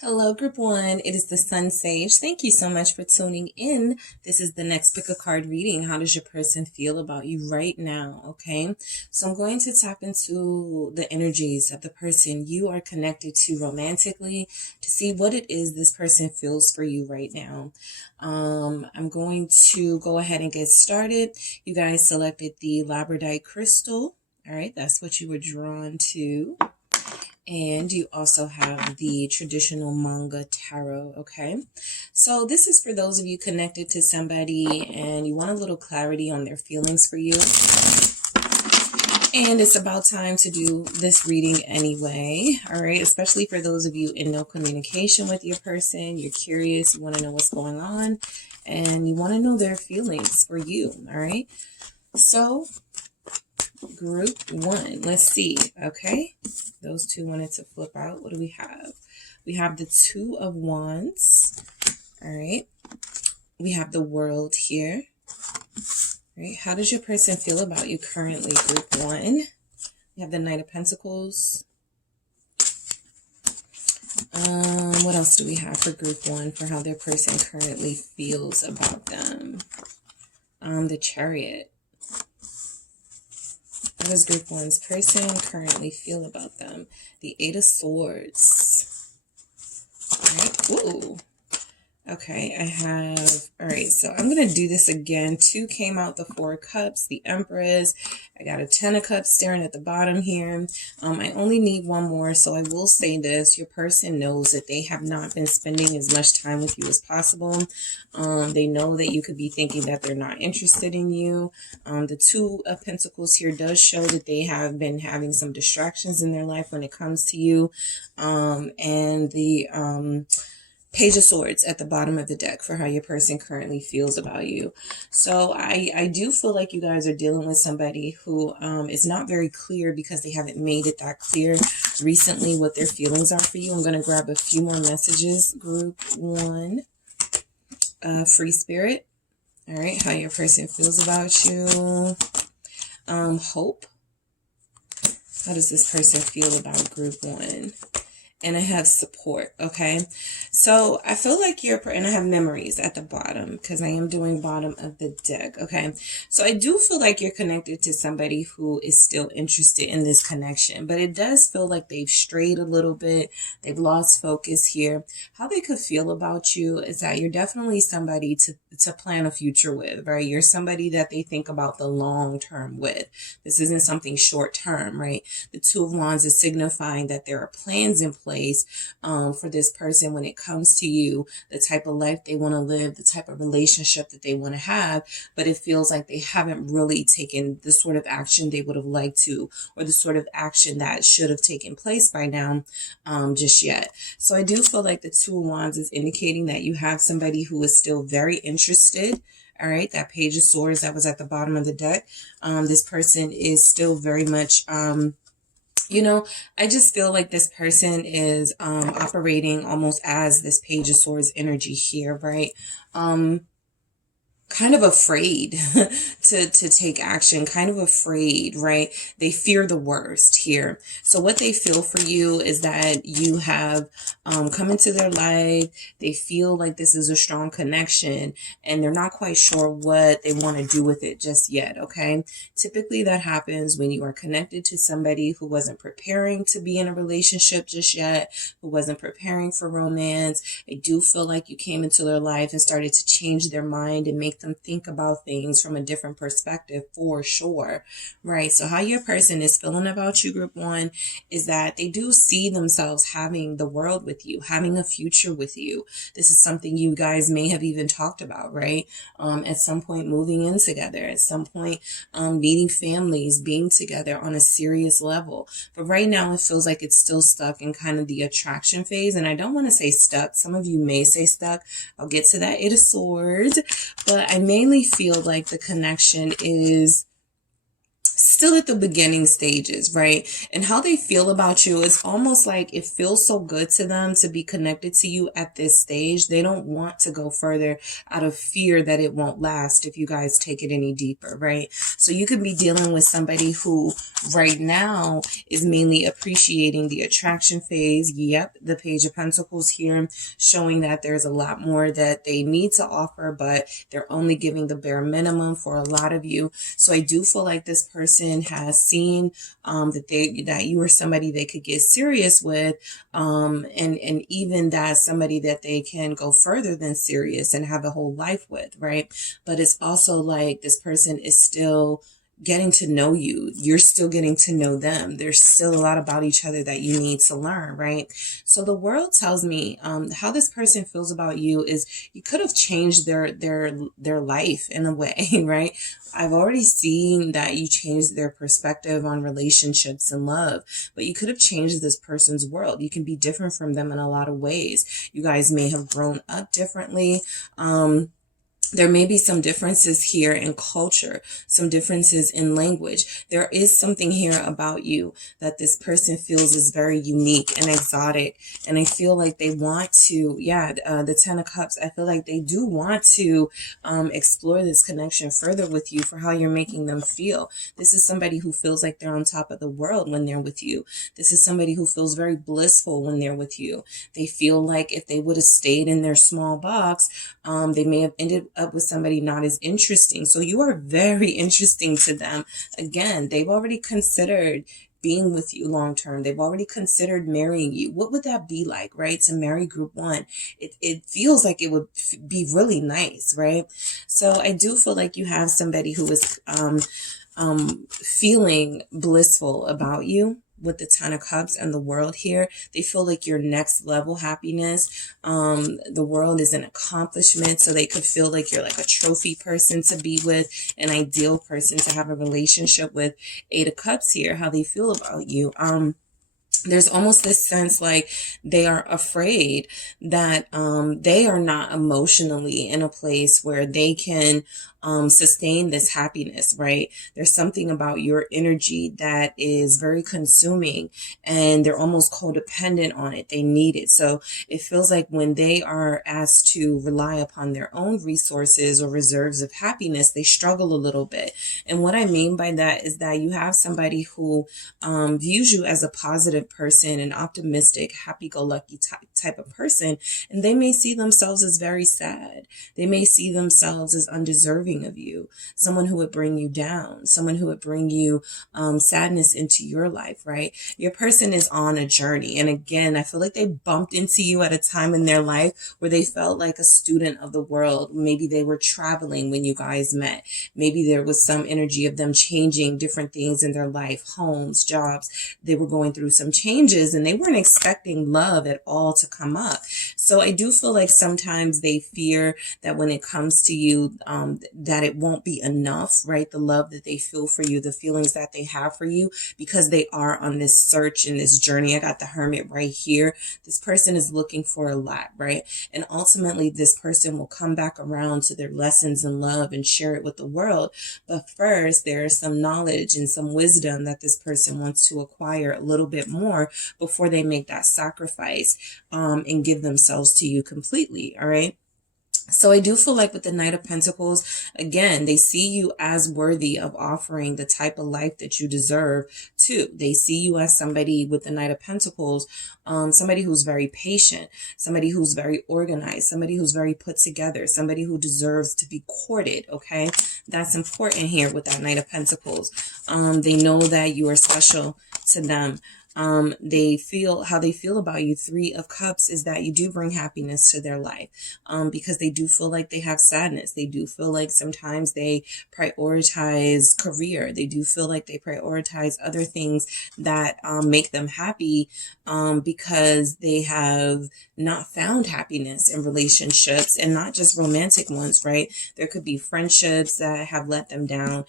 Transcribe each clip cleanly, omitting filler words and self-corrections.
Hello, Group 1. It is the SunSage. Thank you so much for tuning in. This is the next pick a card reading. How does your person feel about you right now? Okay, so I'm going to tap into the energies of the person you are connected to romantically to see what it is this person feels for you right now. I'm going to go ahead and get started. You guys selected the labradorite crystal. All right, that's what you were drawn to. And you also have the traditional Manga tarot, okay? So this is for those of you connected to somebody and you want a little clarity on their feelings for you. And it's about time to do this reading anyway, all right? Especially for those of you in no communication with your person. You're curious, you want to know what's going on, and you want to know their feelings for you, all right? So Group 1, let's see, okay? Those two wanted to flip out. What do we have? We have the Two of Wands, all right? We have the World here, all right? How does your person feel about you currently, Group 1? We have the Knight of Pentacles. What else do we have for Group 1 for how their person currently feels about them? The Chariot. How does Group 1's person currently feel about them? The Eight of Swords. All right. Ooh. Okay, I have, all right, so I'm going to do this again. 2 came out, the 4 of Cups, the Empress. I got a 10 of Cups staring at the bottom here. I only need 1 more, so I will say this. Your person knows that they have not been spending as much time with you as possible. They know that you could be thinking that they're not interested in you. The 2 of Pentacles here does show that they have been having some distractions in their life when it comes to you. And the Page of Swords at the bottom of the deck for how your person currently feels about you. So I do feel like you guys are dealing with somebody who is not very clear because they haven't made it that clear recently what their feelings are for you. I'm going to grab a few more messages. Group 1, Free Spirit. All right, how your person feels about you. Hope. How does this person feel about Group 1? And I have support, okay? So I feel like and I have memories at the bottom because I am doing bottom of the deck, okay? So I do feel like you're connected to somebody who is still interested in this connection, but it does feel like they've strayed a little bit. They've lost focus here. How they could feel about you is that you're definitely somebody to plan a future with, right? You're somebody that they think about the long term with. This isn't something short term, right? The Two of Wands is signifying that there are plans in place for this person when it comes to you, the type of life they want to live, the type of relationship that they want to have, but it feels like they haven't really taken the sort of action they would have liked to, or the sort of action that should have taken place by now just yet. So I do feel like the Two of Wands is indicating that you have somebody who is still very interested. All right, that Page of Swords that was at the bottom of the deck. This person is still very much you know, I just feel like this person is operating almost as this Page of Swords energy here, right? Kind of afraid to take action, kind of afraid, right? They fear the worst here. So what they feel for you is that you have come into their life. They feel like this is a strong connection and they're not quite sure what they want to do with it just yet, okay? Typically that happens when you are connected to somebody who wasn't preparing to be in a relationship just yet, who wasn't preparing for romance. I do feel like you came into their life and started to change their mind and make them think about things from a different perspective for sure, right? So how your person is feeling about you, Group 1, is that they do see themselves having the world with you, having a future with you. This is something you guys may have even talked about, right? At some point moving in together, at some point meeting families, being together on a serious level. But right now it feels like it's still stuck in kind of the attraction phase. And I don't want to say stuck. Some of you may say stuck. I'll get to that. Eight of Swords. But I mainly feel like the connection is still at the beginning stages, right? And how they feel about you is almost like it feels so good to them to be connected to you at this stage. They don't want to go further out of fear that it won't last if you guys take it any deeper, right? So you could be dealing with somebody who right now is mainly appreciating the attraction phase. Yep, the Page of Pentacles here showing that there's a lot more that they need to offer, but they're only giving the bare minimum for a lot of you. So I do feel like this person has seen that you are somebody they could get serious with, and even that somebody that they can go further than serious and have a whole life with, right? But it's also like this person is still getting to know you. You're still getting to know them. There's still a lot about each other that you need to learn, right? So the world tells me how this person feels about you is you could have changed their life in a way, right? I've already seen that you changed their perspective on relationships and love, but you could have changed this person's world. You can be different from them in a lot of ways. You guys may have grown up differently. There may be some differences here in culture, some differences in language. There is something here about you that this person feels is very unique and exotic. And I feel like they want to, the Ten of Cups, I feel like they do want to explore this connection further with you for how you're making them feel. This is somebody who feels like they're on top of the world when they're with you. This is somebody who feels very blissful when they're with you. They feel like if they would have stayed in their small box, they may have ended up with somebody not as interesting. So you are very interesting to them. Again, they've already considered being with you long term. They've already considered marrying you. What would that be like, right? To marry group one. It feels like it would be really nice, right? So I do feel like you have somebody who is feeling blissful about you with the Ten of Cups and the world here. They feel like your next level happiness. The world is an accomplishment, so they could feel like you're like a trophy person to be with, an ideal person to have a relationship with. Eight of Cups here, how they feel about you. There's almost this sense like they are afraid that they are not emotionally in a place where they can sustain this happiness, right? There's something about your energy that is very consuming and they're almost codependent on it. They need it. So it feels like when they are asked to rely upon their own resources or reserves of happiness, they struggle a little bit. And what I mean by that is that you have somebody who views you as a positive person, an optimistic, happy-go-lucky type of person, and they may see themselves as very sad. They may see themselves as undeserving of you, someone who would bring you down, someone who would bring you sadness into your life, right? Your person is on a journey. And again, I feel like they bumped into you at a time in their life where they felt like a student of the world. Maybe they were traveling when you guys met. Maybe there was some energy of them changing different things in their life, homes, jobs. They were going through some changes and they weren't expecting love at all to come up. So I do feel like sometimes they fear that when it comes to you, that it won't be enough, right? The love that they feel for you, the feelings that they have for you, because they are on this search and this journey. I got the Hermit right here. This person is looking for a lot, right? And ultimately this person will come back around to their lessons in love and share it with the world. But first, there is some knowledge and some wisdom that this person wants to acquire a little bit more before they make that sacrifice and give themselves to you completely, all right? So I do feel like with the Knight of Pentacles, again, they see you as worthy of offering the type of life that you deserve too. They see you as somebody with the Knight of Pentacles, somebody who's very patient, somebody who's very organized, somebody who's very put together, somebody who deserves to be courted, okay? That's important here with that Knight of Pentacles. They know that you are special to them. They feel how they feel about you. Three of Cups is that you do bring happiness to their life, because they do feel like they have sadness. They do feel like sometimes they prioritize career. They do feel like they prioritize other things that make them happy, because they have not found happiness in relationships, and not just romantic ones, right? There could be friendships that have let them down,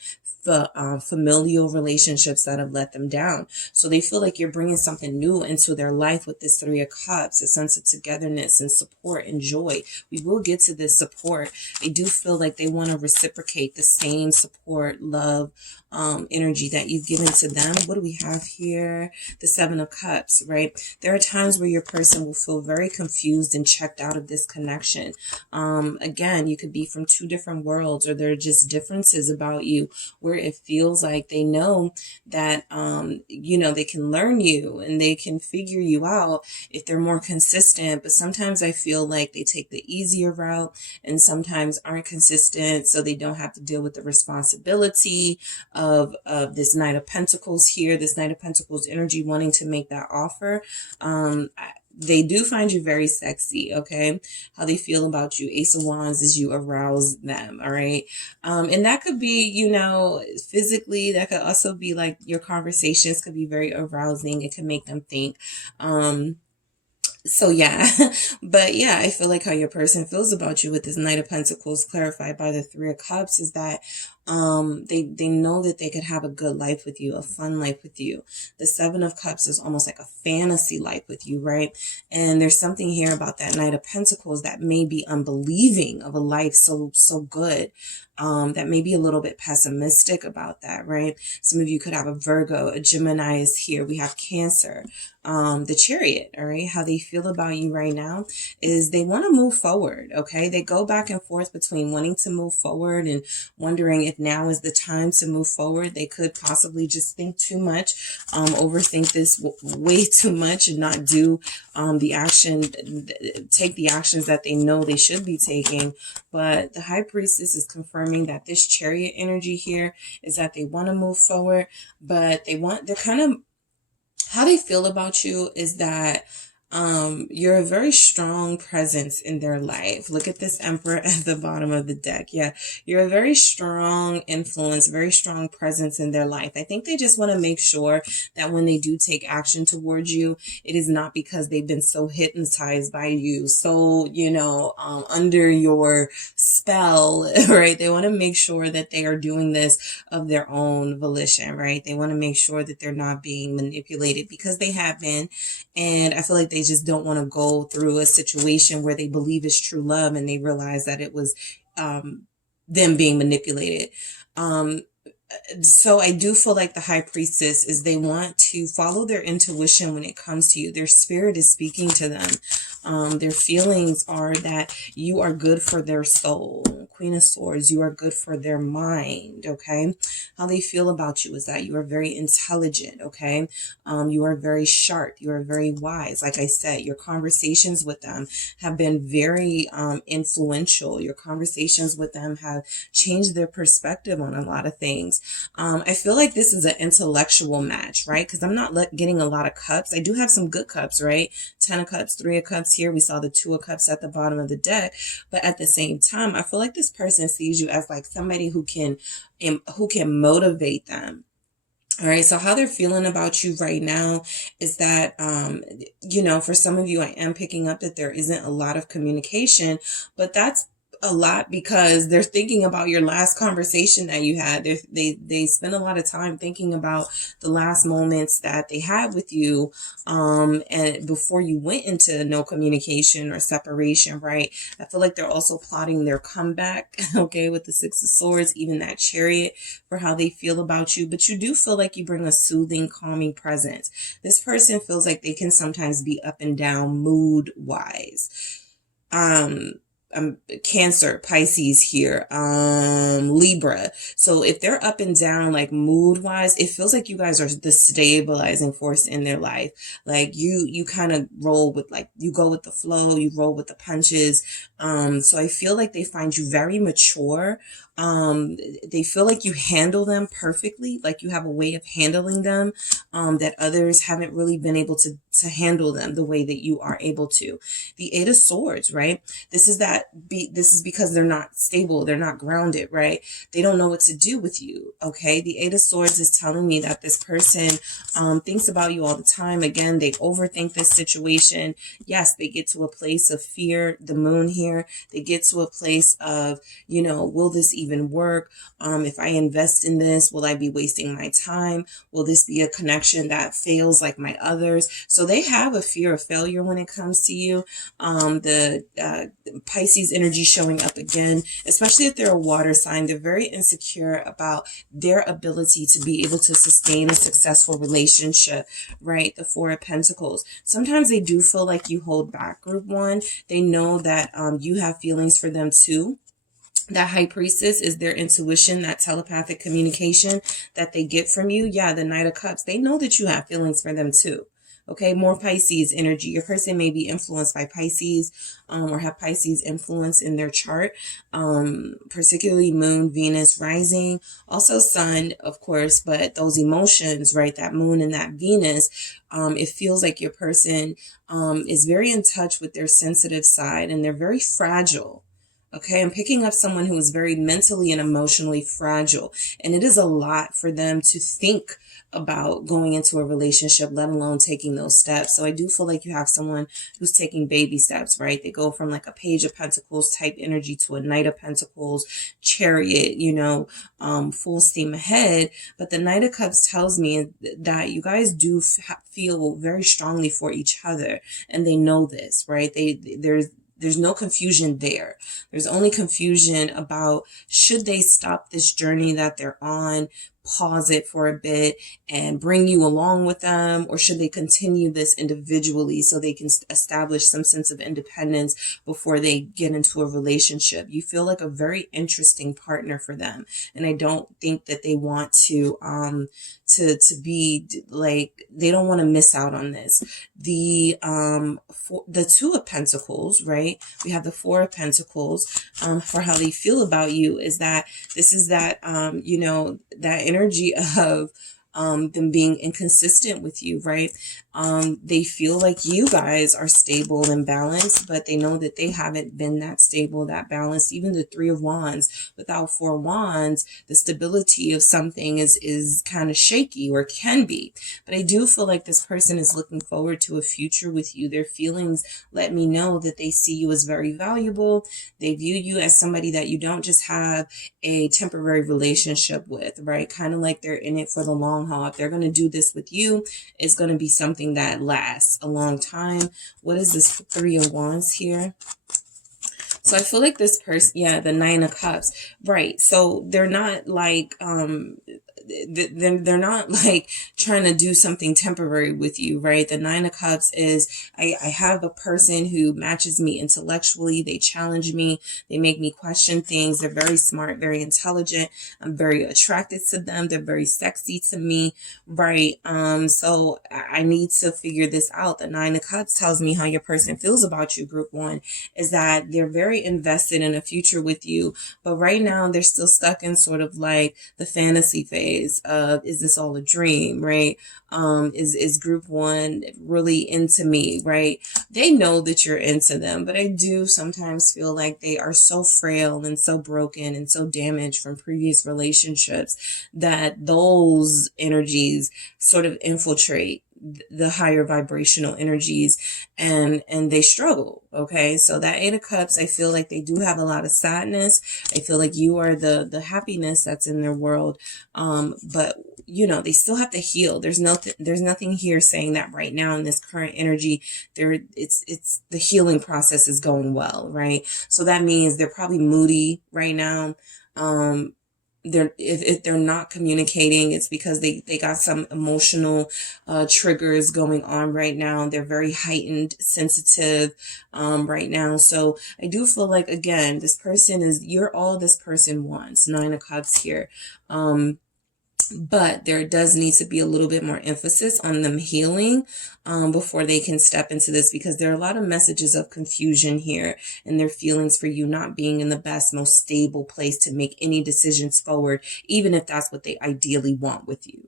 familial relationships that have let them down. So they feel like you're bringing something new into their life with this Three of Cups, a sense of togetherness and support and joy. We will get to this support. They do feel like they want to reciprocate the same support, love, energy that you've given to them. What do we have here? The Seven of Cups, right? There are times where your person will feel very confused and checked out of this connection. Again, you could be from two different worlds, or there are just differences about you where it feels like they know that, you know, they can learn you and they can figure you out if they're more consistent. But sometimes I feel like they take the easier route and sometimes aren't consistent, so they don't have to deal with the responsibility of this Knight of Pentacles here, this Knight of Pentacles energy wanting to make that offer. They do find you very sexy, okay? How they feel about you. Ace of Wands is you arouse them, all right? And that could be, you know, physically. That could also be like your conversations could be very arousing. It could make them think. So yeah, but yeah, I feel like how your person feels about you with this Knight of Pentacles clarified by the Three of Cups is that they know that they could have a good life with you, a fun life with you. The Seven of Cups is almost like a fantasy life with you, right? And there's something here about that Knight of Pentacles that may be unbelieving of a life so good. That may be a little bit pessimistic about that, right? Some of you could have a Virgo, a Gemini is here. We have Cancer, the Chariot, all right? How they feel about you right now is they want to move forward, okay? They go back and forth between wanting to move forward and wondering if now is the time to move forward. They could possibly just think too much, overthink this way too much and not do the action, take the actions that they know they should be taking. But the High Priestess is confirming that this Chariot energy here is that they want to move forward, but they're kind of, how they feel about you is that you're a very strong presence in their life. Look at this Emperor at the bottom of the deck. Yeah, you're a very strong influence, very strong presence in their life. I think they just want to make sure that when they do take action towards you, it is not because they've been so hypnotized by you, so, you know, under your spell, right? They want to make sure that they are doing this of their own volition, right? They want to make sure that they're not being manipulated, because they have been. And I feel like they just don't want to go through a situation where they believe it's true love and they realize that it was them being manipulated. So I do feel like the High Priestess is they want to follow their intuition when it comes to you. Their spirit is speaking to them. Their feelings are that you are good for their soul. Queen of Swords, you are good for their mind, okay? How they feel about you is that you are very intelligent, okay? You are very sharp. You are very wise. Like I said, your conversations with them have been very influential. Your conversations with them have changed their perspective on a lot of things. I feel like this is an intellectual match, right? Because I'm not getting a lot of cups. I do have some good cups, right? 10 of Cups, 3 of Cups here. We saw the 2 of Cups at the bottom of the deck. But at the same time, I feel like this person sees you as like somebody who can motivate them. All right. So how they're feeling about you right now is that, you know, for some of you, I am picking up that there isn't a lot of communication, but that's a lot because they're thinking about your last conversation that you had. They spend a lot of time thinking about the last moments that they had with you, and before you went into no communication or separation, right? I feel like they're also plotting their comeback, okay, with the 6 of Swords, even that Chariot, for how they feel about you. But you do feel like you bring a soothing, calming presence. This person feels like they can sometimes be up and down mood wise. Cancer, Pisces here, Libra. So if they're up and down, like mood wise, it feels like you guys are the stabilizing force in their life. Like you kind of roll with, like, you go with the flow, you roll with the punches. So I feel like they find you very mature. They feel like you handle them perfectly, like you have a way of handling them, that others haven't really been able to handle them the way that you are able to. The 8 of Swords, right? This is because they're not stable. They're not grounded, right? They don't know what to do with you. Okay. The 8 of Swords is telling me that this person, thinks about you all the time. Again, they overthink this situation. Yes, they get to a place of fear. The Moon here, they get to a place of, you know, will this even work? If I invest in this, will I be wasting my time? Will this be a connection that fails like my others? So So they have a fear of failure when it comes to you. The Pisces energy showing up again, especially if they're a water sign. They're very insecure about their ability to be able to sustain a successful relationship, right? The Four of Pentacles. Sometimes they do feel like you hold back, group one. They know that you have feelings for them too. That High Priestess is their intuition, that telepathic communication that they get from you. Yeah, the Knight of Cups. They know that you have feelings for them too. Okay, more Pisces energy. Your person may be influenced by Pisces or have Pisces influence in their chart, particularly Moon, Venus, Rising, also Sun, of course, but those emotions, right, that Moon and that Venus, it feels like your person is very in touch with their sensitive side, and they're very fragile. Okay, I'm picking up someone who is very mentally and emotionally fragile, and it is a lot for them to think about going into a relationship, let alone taking those steps. So I do feel like you have someone who's taking baby steps, right? They go from like a Page of Pentacles type energy to a Knight of Pentacles, Chariot, you know, full steam ahead. But the Knight of Cups tells me that you guys do feel very strongly for each other, and they know this, right? There's no confusion there. There's only confusion about, should they stop this journey that they're on, pause it for a bit and bring you along with them, or should they continue this individually so they can establish some sense of independence before they get into a relationship? You feel like a very interesting partner for them, and I don't think that they want to be like, they don't want to miss out on this. The Two of Pentacles, right? We have the Four of Pentacles for how they feel about you, is that this is that you know, that energy of them being inconsistent with you, right? They feel like you guys are stable and balanced, but they know that they haven't been that stable, that balanced. Even the Three of Wands, without Four Wands, the stability of something is kind of shaky, or can be. But I do feel like this person is looking forward to a future with you. Their feelings let me know that they see you as very valuable. They view you as somebody that you don't just have a temporary relationship with, right? Kind of like they're in it for the long haul. If they're going to do this with you, it's going to be something that lasts a long time. What is this Three of Wands here? So I feel like this person, yeah, the Nine of Cups, right? So they're not like they're not like trying to do something temporary with you, right? The Nine of Cups is, I have a person who matches me intellectually. They challenge me. They make me question things. They're very smart, very intelligent. I'm very attracted to them. They're very sexy to me, right? So I need to figure this out. The Nine of Cups tells me how your person feels about you, group one, is that they're very invested in a future with you, but right now they're still stuck in sort of like the fantasy phase of, is this all a dream, right? Is group one really into me, right? They know that you're into them, but I do sometimes feel like they are so frail and so broken and so damaged from previous relationships that those energies sort of infiltrate the higher vibrational energies, and they struggle. Okay, so that Eight of Cups, I feel like they do have a lot of sadness. I feel like you are the happiness that's in their world, but you know, they still have to heal. There's nothing here saying that right now in this current energy it's the healing process is going well, right? So that means they're probably moody right now. If they're not communicating, it's because they got some emotional triggers going on right now. They're very heightened, sensitive right now. So I do feel like, again, this person you're all this person wants. Nine of Cups here. But there does need to be a little bit more emphasis on them healing before they can step into this, because there are a lot of messages of confusion here, and their feelings for you not being in the best, most stable place to make any decisions forward, even if that's what they ideally want with you.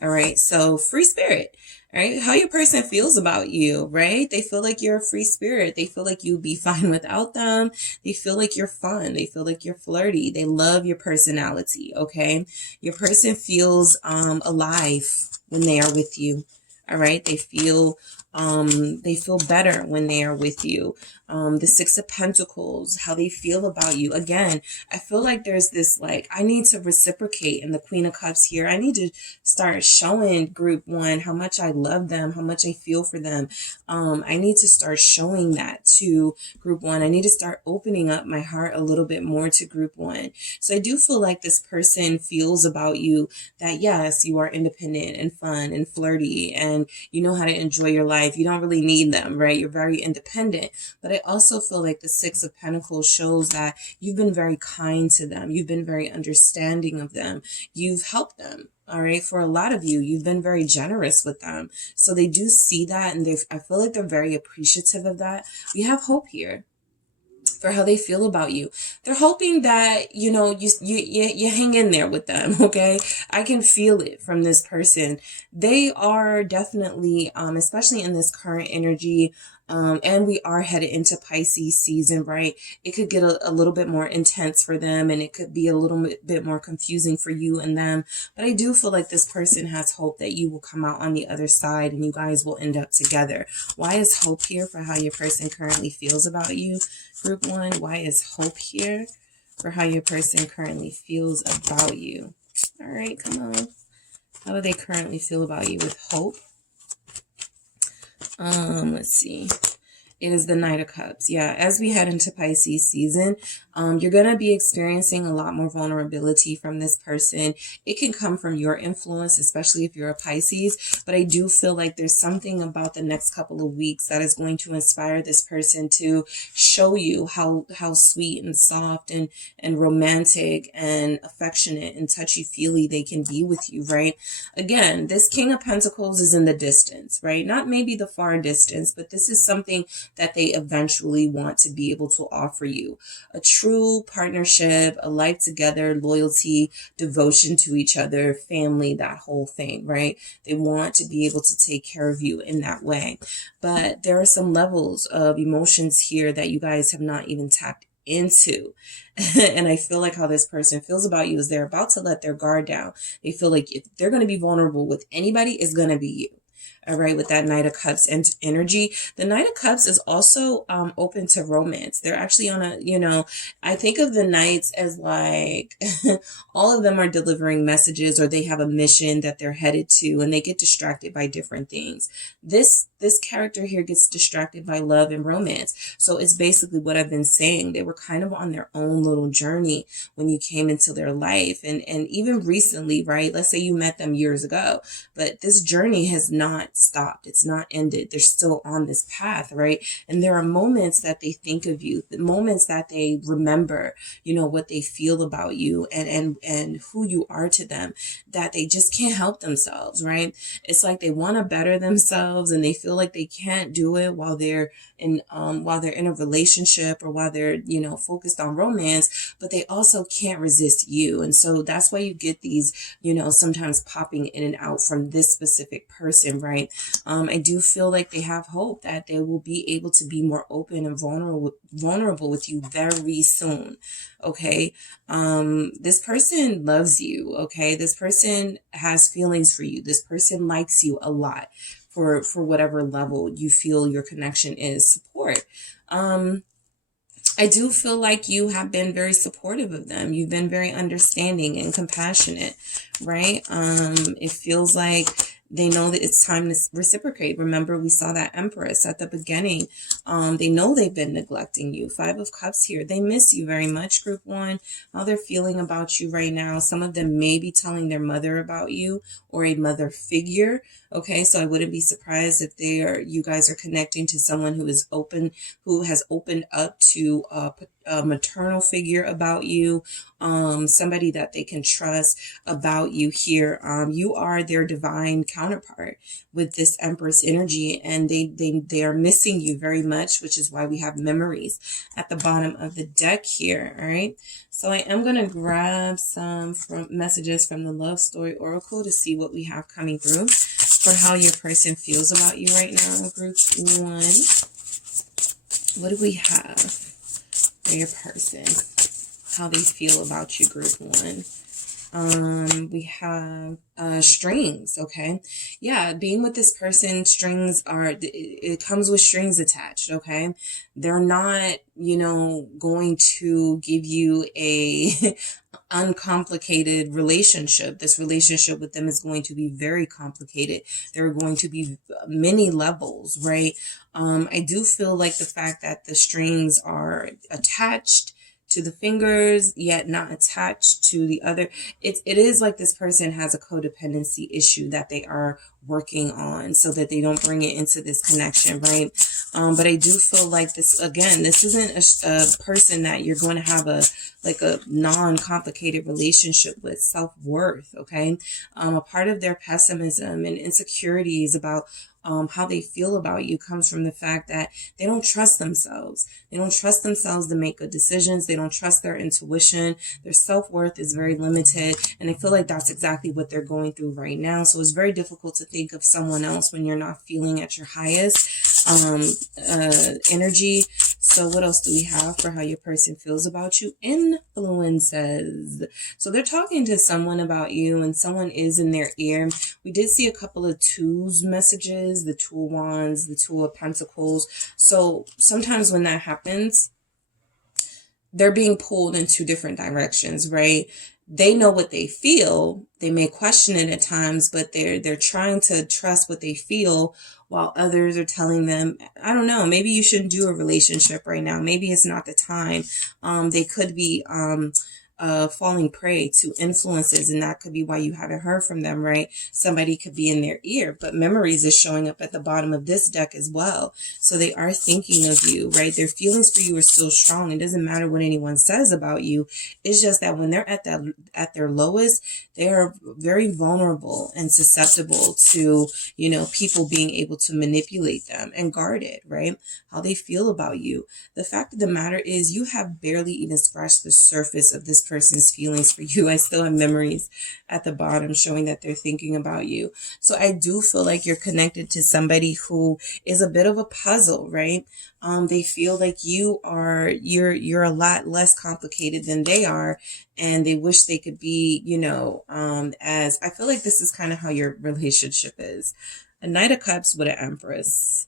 All right, so free spirit. Right? How your person feels about you, right? They feel like you're a free spirit. They feel like you'll be fine without them. They feel like you're fun. They feel like you're flirty. They love your personality, okay? Your person feels alive when they are with you, all right? They feel They feel better when they are with you. The Six of Pentacles, how they feel about you. Again, I feel like there's this like, I need to reciprocate in the Queen of Cups here. I need to start showing group one how much I love them, how much I feel for them. I need to start showing that to group one. I need to start opening up my heart a little bit more to group one. So I do feel like this person feels about you that yes, you are independent and fun and flirty and you know how to enjoy your life. You don't really need them, right? You're very independent. But I also feel like the Six of Pentacles shows that you've been very kind to them. You've been very understanding of them. You've helped them. All right. For a lot of you, you've been very generous with them. So they do see that. And I feel like they're very appreciative of that. We have hope here for how they feel about you. They're hoping that, you know, you hang in there with them. Okay. I can feel it from this person. They are definitely, especially in this current energy, and we are headed into Pisces season, right? It could get a little bit more intense for them, and it could be a little bit more confusing for you and them. But I do feel like this person has hope that you will come out on the other side and you guys will end up together. Why is hope here for how your person currently feels about you? Group one, why is hope here for how your person currently feels about you? All right, come on. How do they currently feel about you with hope? Let's see. It is the Knight of Cups. Yeah, as we head into Pisces season, you're going to be experiencing a lot more vulnerability from this person. It can come from your influence, especially if you're a Pisces. But I do feel like there's something about the next couple of weeks that is going to inspire this person to show you how sweet and soft and romantic and affectionate and touchy-feely they can be with you, right? Again, this King of Pentacles is in the distance, right? Not maybe the far distance, but this is something that they eventually want to be able to offer you. A true partnership, a life together, loyalty, devotion to each other, family, that whole thing, right? They want to be able to take care of you in that way. But there are some levels of emotions here that you guys have not even tapped into. And I feel like how this person feels about you is they're about to let their guard down. They feel like if they're going to be vulnerable with anybody, it's going to be you. All right, with that Knight of Cups and energy. The Knight of Cups is also open to romance. They're actually on a, you know, I think of the Knights as like all of them are delivering messages or they have a mission that they're headed to and they get distracted by different things. This character here gets distracted by love and romance. So it's basically what I've been saying. They were kind of on their own little journey when you came into their life. And even recently, right? Let's say you met them years ago, but this journey has not stopped. It's not ended. They're still on this path, right? And there are moments that they think of you, the moments that they remember, you know, what they feel about you and who you are to them, that they just can't help themselves, right? It's like they want to better themselves and they feel like they can't do it while they're in a relationship or while they're, you know, focused on romance, but they also can't resist you. And so that's why you get these, you know, sometimes popping in and out from this specific person, right? I do feel like they have hope that they will be able to be more open and vulnerable with you very soon. Okay. This person loves you. Okay. This person has feelings for you. This person likes you a lot for whatever level you feel your connection is. Support. I do feel like you have been very supportive of them. You've been very understanding and compassionate, right? It feels like they know that it's time to reciprocate. Remember, we saw that Empress at the beginning. They know they've been neglecting you. Five of Cups here. They miss you very much, group one. How they're feeling about you right now. Some of them may be telling their mother about you or a mother figure. Okay, so I wouldn't be surprised if you guys are connecting to someone who has opened up to a maternal figure about you, somebody that they can trust about you here. You are their divine counterpart with this Empress energy, and they are missing you very much, which is why we have memories at the bottom of the deck here. All right, so I am going to grab some messages from the Love Story Oracle to see what we have coming through for how your person feels about you right now. Group one, what do we have for your person? How they feel about you, group one. We have strings. Okay. Yeah. Being with this person, strings are, it comes with strings attached. Okay. They're not, going to give you a uncomplicated relationship. This relationship with them is going to be very complicated. There are going to be many levels, right? I do feel like the fact that the strings are attached to the fingers, yet not attached to the other. It is like this person has a codependency issue that they are working on so that they don't bring it into this connection, right? But I do feel like this, again, this isn't a person that you're going to have a non-complicated relationship with. Self-worth, okay? A part of their pessimism and insecurities about how they feel about you comes from the fact that they don't trust themselves. They don't trust themselves to make good decisions. They don't trust their intuition. Their self-worth is very limited. And I feel like that's exactly what they're going through right now. So it's very difficult to think of someone else when you're not feeling at your highest energy. So what else do we have for how your person feels about you? Influences. So they're talking to someone about you and someone is in their ear. We did see a couple of twos messages, the Two of Wands, the Two of Pentacles. So sometimes when that happens, they're being pulled in two different directions, right? They know what they feel. They may question it at times, but they're trying to trust what they feel, while others are telling them, I don't know, maybe you shouldn't do a relationship right now. Maybe it's not the time. They could be falling prey to influences, and that could be why you haven't heard from them, right? Somebody could be in their ear, but memories is showing up at the bottom of this deck as well. So they are thinking of you, right? Their feelings for you are still strong. It doesn't matter what anyone says about you. It's just that when they're at their lowest, they are very vulnerable and susceptible to, people being able to manipulate them and guard it, right? How they feel about you. The fact of the matter is you have barely even scratched the surface of this person's feelings for you. I still have memories at the bottom showing that they're thinking about you. So I do feel like you're connected to somebody who is a bit of a puzzle, right? They feel like you're a lot less complicated than they are, and they wish they could be, as I feel like this is kind of how your relationship is. A Knight of Cups with an Empress.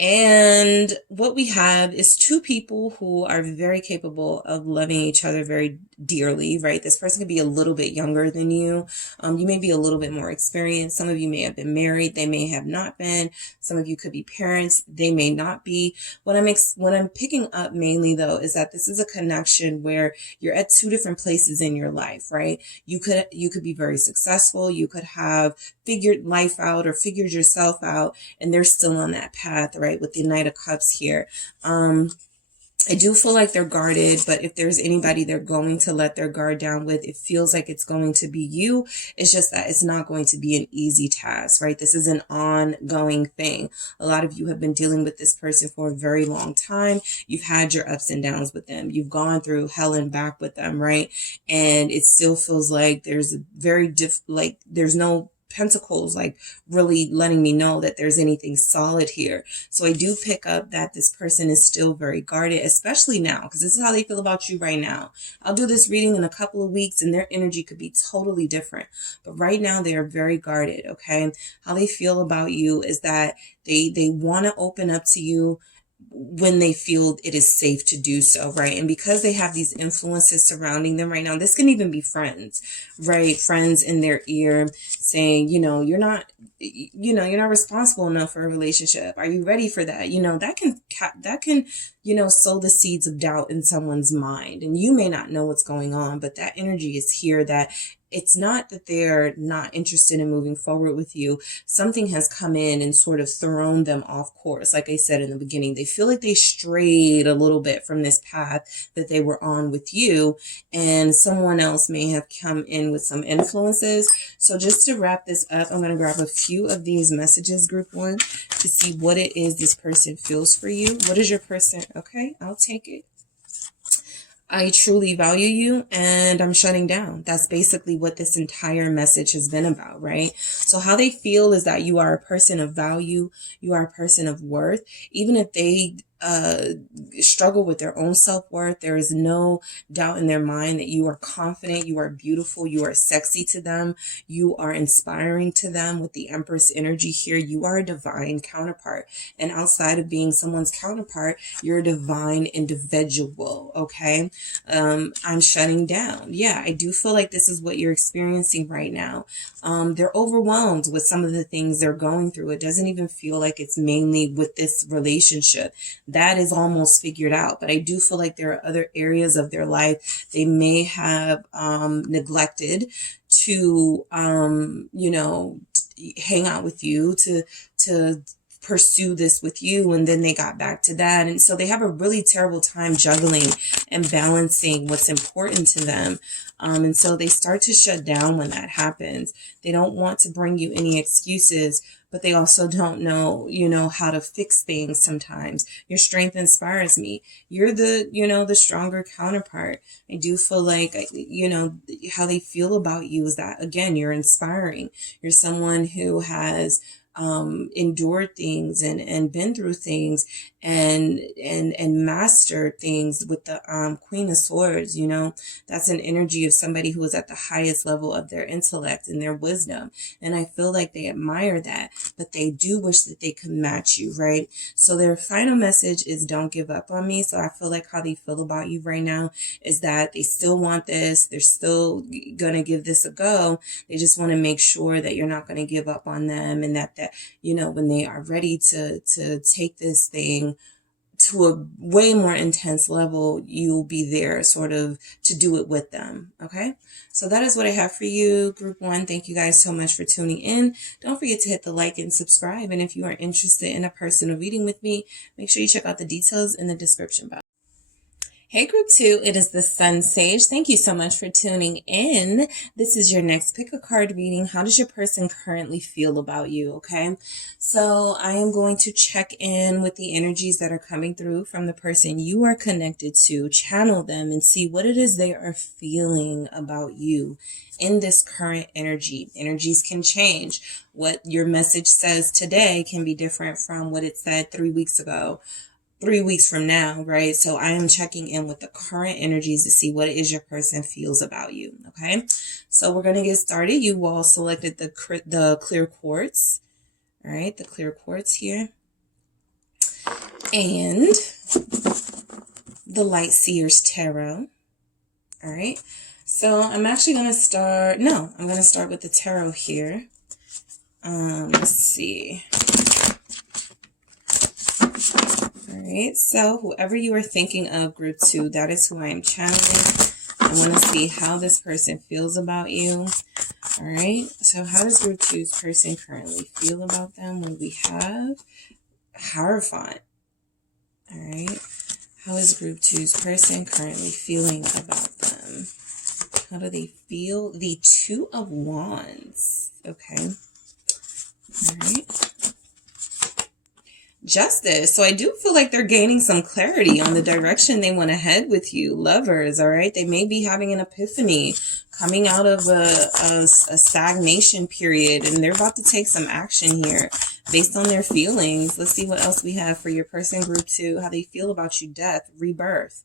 And what we have is two people who are very capable of loving each other very dearly, right? This person could be a little bit younger than you. You may be a little bit more experienced. Some of you may have been married. They may have not been. Some of you could be parents. They may not be. What I'm picking up mainly though is that this is a connection where you're at two different places in your life, right? You could be very successful. You could have figured life out or figured yourself out, and they're still on that path, right? With the Knight of Cups here. I do feel like they're guarded, but if there's anybody they're going to let their guard down with, it feels like it's going to be you. It's just that it's not going to be an easy task, right? This is an ongoing thing. A lot of you have been dealing with this person for a very long time. You've had your ups and downs with them. You've gone through hell and back with them, right? And it still feels like there's a very there's no Pentacles like really letting me know that there's anything solid here. So I do pick up that this person is still very guarded, especially now, because this is how they feel about you right now. I'll do this reading in a couple of weeks and their energy could be totally different. But right now they are very guarded, okay? How they feel about you is that they want to open up to you when they feel it is safe to do so, right? And because they have these influences surrounding them right now, this can even be friends, right? Friends in their ear saying, you're not responsible enough for a relationship. Are you ready for that? That can sow the seeds of doubt in someone's mind. And you may not know what's going on, but that energy is here that it's not that they're not interested in moving forward with you. Something has come in and sort of thrown them off course. Like I said in the beginning, they feel like they strayed a little bit from this path that they were on with you, and someone else may have come in with some influences. So just to wrap this up, I'm going to grab a few of these messages, group one, to see what it is this person feels for you. What is your person? Okay, I'll take it. I truly value you and I'm shutting down. That's basically what this entire message has been about, right? So how they feel is that you are a person of value. You are a person of worth. Even if they struggle with their own self-worth. There is no doubt in their mind that you are confident, you are beautiful, you are sexy to them, you are inspiring to them. With the Empress energy here, you are a divine counterpart. And outside of being someone's counterpart, you're a divine individual, okay? I'm shutting down. Yeah, I do feel like this is what you're experiencing right now. They're overwhelmed with some of the things they're going through. It doesn't even feel like it's mainly with this relationship. That is almost figured out. But I do feel like there are other areas of their life they may have neglected to, you know, hang out with you, to pursue this with you, and then they got back to that. And so they have a really terrible time juggling and balancing what's important to them. And so they start to shut down when that happens. They don't want to bring you any excuses, but they also don't know, you know, how to fix things sometimes. Your strength inspires me. You're the, you know, the stronger counterpart. I do feel like, you know, how they feel about you is that, again, you're inspiring. You're someone who has endured things and been through things and mastered things. With the Queen of Swords, you know, that's an energy of somebody who is at the highest level of their intellect and their wisdom. And I feel like they admire that, but they do wish that they could match you, right? So their final message is don't give up on me. So I feel like how they feel about you right now is that they still want this. They're still going to give this a go. They just want to make sure that you're not going to give up on them, and that, you know, when they are ready to take this thing to a way more intense level, you'll be there sort of to do it with them. Okay. So that is what I have for you, group one. Thank you guys so much for tuning in. Don't forget to hit the like and subscribe. And if you are interested in a personal reading with me, make sure you check out the details in the description box. Hey group two, it is the Sun Sage. Thank you so much for tuning in. This is your next pick a card reading. How does your person currently feel about you? Okay, so I am going to check in with the energies that are coming through from the person you are connected to, channel them and see what it is they are feeling about you in this current energy. Energies can change. What your message says today can be different from what it said 3 weeks ago, 3 weeks from now, right? So I am checking in with the current energies to see what it is your person feels about you, okay? So we're going to get started. You all selected the clear quartz, all right? The clear quartz here. And the light seers tarot, all right? So I'm actually going to start, I'm going to start with the tarot here. Let's see. All right, so whoever you are thinking of, group two, that is who I am channeling. I want to see how this person feels about you. All right, so how does group two's person currently feel about them? When we have Hierophant. All right, how is group two's person currently feeling about them? How do they feel? The Two of Wands. Okay, all right. Justice. So I do feel like they're gaining some clarity on the direction they want to head with you. Lovers, all right? They may be having an epiphany, coming out of a stagnation period, and they're about to take some action here based on their feelings. Let's see what else we have for your person, group two, how they feel about you. Death, rebirth,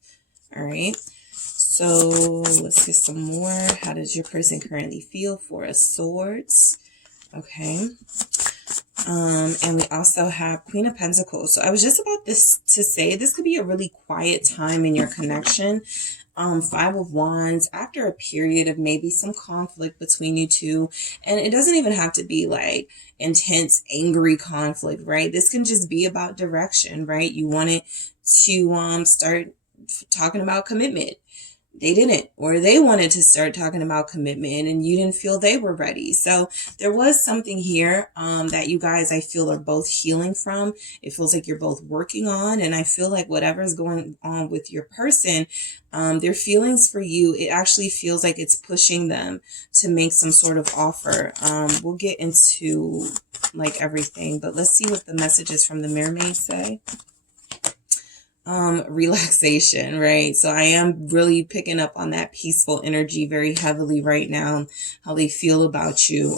all right? So let's get some more. How does your person currently feel? Four of Swords, okay? And we also have Queen of Pentacles. So I was just about this to say, this could be a really quiet time in your connection. Five of Wands, after a period of maybe some conflict between you two. And it doesn't even have to be like intense, angry conflict, right? This can just be about direction, right? You wanted to start talking about commitment. They didn't, or they wanted to start talking about commitment and you didn't feel they were ready. So there was something here that you guys, I feel, are both healing from. It feels like you're both working on, and I feel like whatever is going on with your person, their feelings for you, it actually feels like it's pushing them to make some sort of offer. We'll get into like everything, but let's see what the messages from the mermaid say. Relaxation, right? So I am really picking up on that peaceful energy very heavily right now, how they feel about you.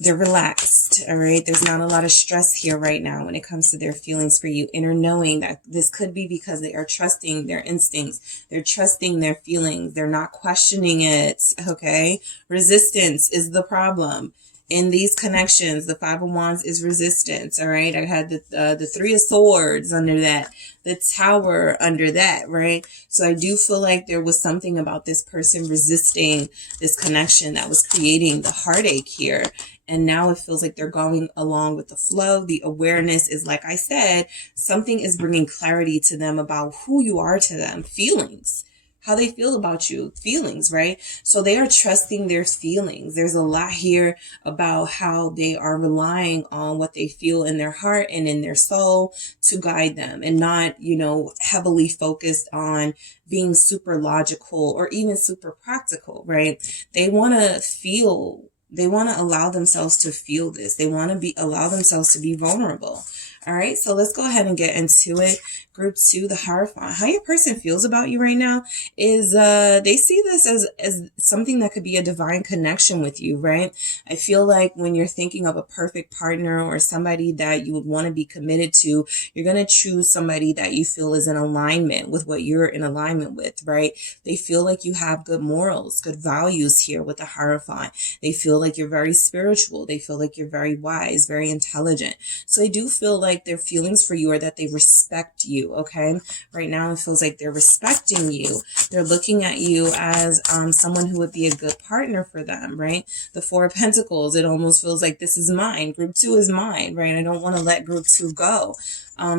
They're relaxed, all right? There's not a lot of stress here right now when it comes to their feelings for you. Inner knowing that this could be because they are trusting their instincts. They're trusting their feelings. They're not questioning it, okay? Resistance is the problem. In these connections, the Five of Wands is resistance, all right? I had the Three of Swords under that, the Tower under that, right? So I do feel like there was something about this person resisting this connection that was creating the heartache here. And now it feels like they're going along with the flow. The awareness is, like I said, something is bringing clarity to them about who you are to them, feelings. How they feel about you, feelings, right? So they are trusting their feelings. There's a lot here about how they are relying on what they feel in their heart and in their soul to guide them, and not, you know, heavily focused on being super logical or even super practical, right? They want to feel, they want to allow themselves to feel this. They want to allow themselves to be vulnerable. All right, so let's go ahead and get into it. Group 2, the Hierophant. How your person feels about you right now is they see this as something that could be a divine connection with you, right? I feel like when you're thinking of a perfect partner or somebody that you would want to be committed to, you're going to choose somebody that you feel is in alignment with what you're in alignment with, right? They feel like you have good morals, good values here with the Hierophant. They feel like you're very spiritual. They feel like you're very wise, very intelligent. So I do feel like their feelings for you are that they respect you, okay? Right now it feels like they're respecting you. They're looking at you as someone who would be a good partner for them, right? The Four of Pentacles, it almost feels like this is mine. Group 2 is mine, right? I don't want to let Group 2 go.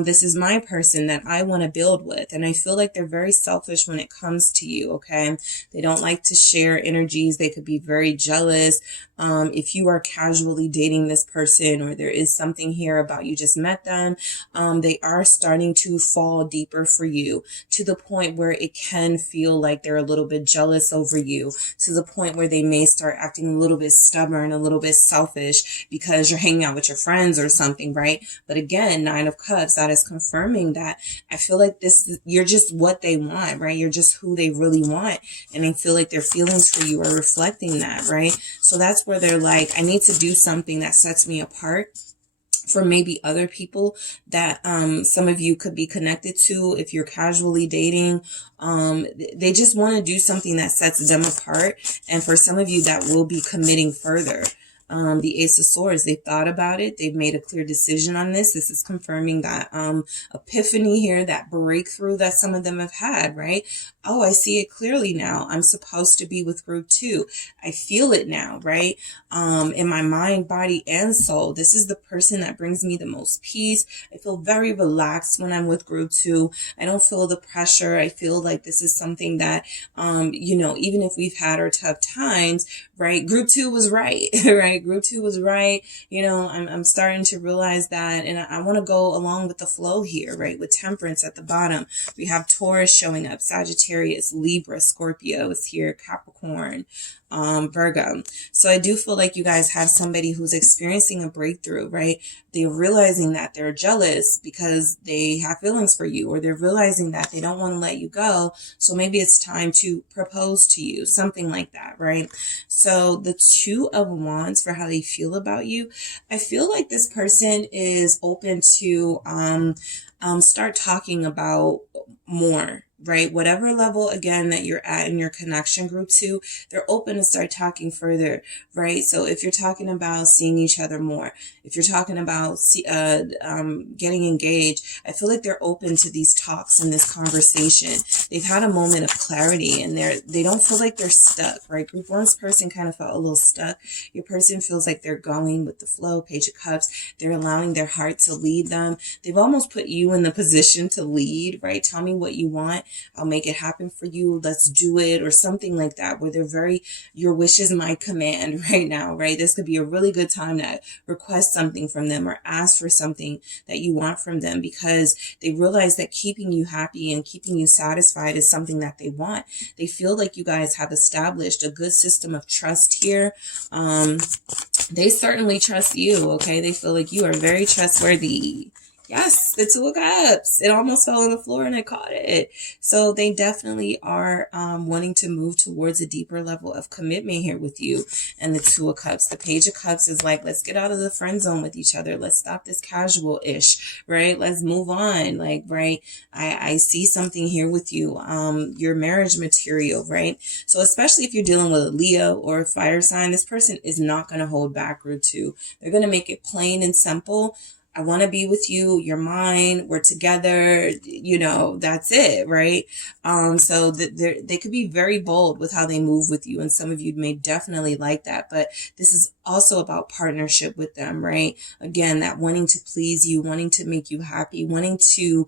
This is my person that I want to build with. And I feel like they're very selfish when it comes to you, okay? They don't like to share energies. They could be very jealous. If you are casually dating this person, or there is something here about you just met them, they are starting to fall deeper for you, to the point where it can feel like they're a little bit jealous over you, to the point where they may start acting a little bit stubborn, a little bit selfish because you're hanging out with your friends or something, right? But again, Nine of Cups, that is confirming that I feel like you're just what they want, right? You're just who they really want. And I feel like their feelings for you are reflecting that, right? So that's where they're like, I need to do something that sets me apart for maybe other people that some of you could be connected to. If you're casually dating, they just want to do something that sets them apart. And for some of you, that will be committing further. The Ace of Swords, they thought about it. They've made a clear decision on this. This is confirming that epiphany here, that breakthrough that some of them have had, right? Oh, I see it clearly now. I'm supposed to be with Group 2. I feel it now, right? In my mind, body, and soul. This is the person that brings me the most peace. I feel very relaxed when I'm with Group 2. I don't feel the pressure. I feel like this is something that, you know, even if we've had our tough times, right? Group 2 was right, right? Group 2 was right. You know, I'm starting to realize that, and I want to go along with the flow here, right? With Temperance at the bottom. We have Taurus showing up, Sagittarius, Libra, Scorpio is here, Capricorn, Virgo. So I do feel like you guys have somebody who's experiencing a breakthrough, right? They're realizing that they're jealous because they have feelings for you, or they're realizing that they don't want to let you go. So maybe it's time to propose to you, something like that, right? So the Two of Wands, for how they feel about you, I feel like this person is open to start talking about more, right? Whatever level, again, that you're at in your connection, Group 2, they're open to start talking further, right? So if you're talking about seeing each other more, if you're talking about getting engaged, I feel like they're open to these talks and this conversation. They've had a moment of clarity, and they don't feel like they're stuck, right? Group 1's person kind of felt a little stuck. Your person feels like they're going with the flow, Page of Cups. They're allowing their heart to lead them. They've almost put you in the position to lead, right? Tell me what you want. I'll make it happen for you. Let's do it, or something like that, where they're very, your wish is my command right now, right? This could be a really good time to request something from them or ask for something that you want from them, because they realize that keeping you happy and keeping you satisfied is something that they want. They feel like you guys have established a good system of trust here. They certainly trust you, okay? They feel like you are very trustworthy. Yes, the Two of Cups. It almost fell on the floor and I caught it. So they definitely are wanting to move towards a deeper level of commitment here with you. And the Two of Cups. The Page of Cups is like, let's get out of the friend zone with each other. Let's stop this casual-ish, right? Let's move on. Like, right? I see something here with you. Your marriage material, right? So especially if you're dealing with a Leo or a fire sign, this person is not going to hold back, Root 2. They're going to make it plain and simple. I want to be with you. You're mine. We're together. You know, that's it, right? So they could be very bold with how they move with you. And some of you may definitely like that. But this is also about partnership with them, right? Again, that wanting to please you, wanting to make you happy, wanting to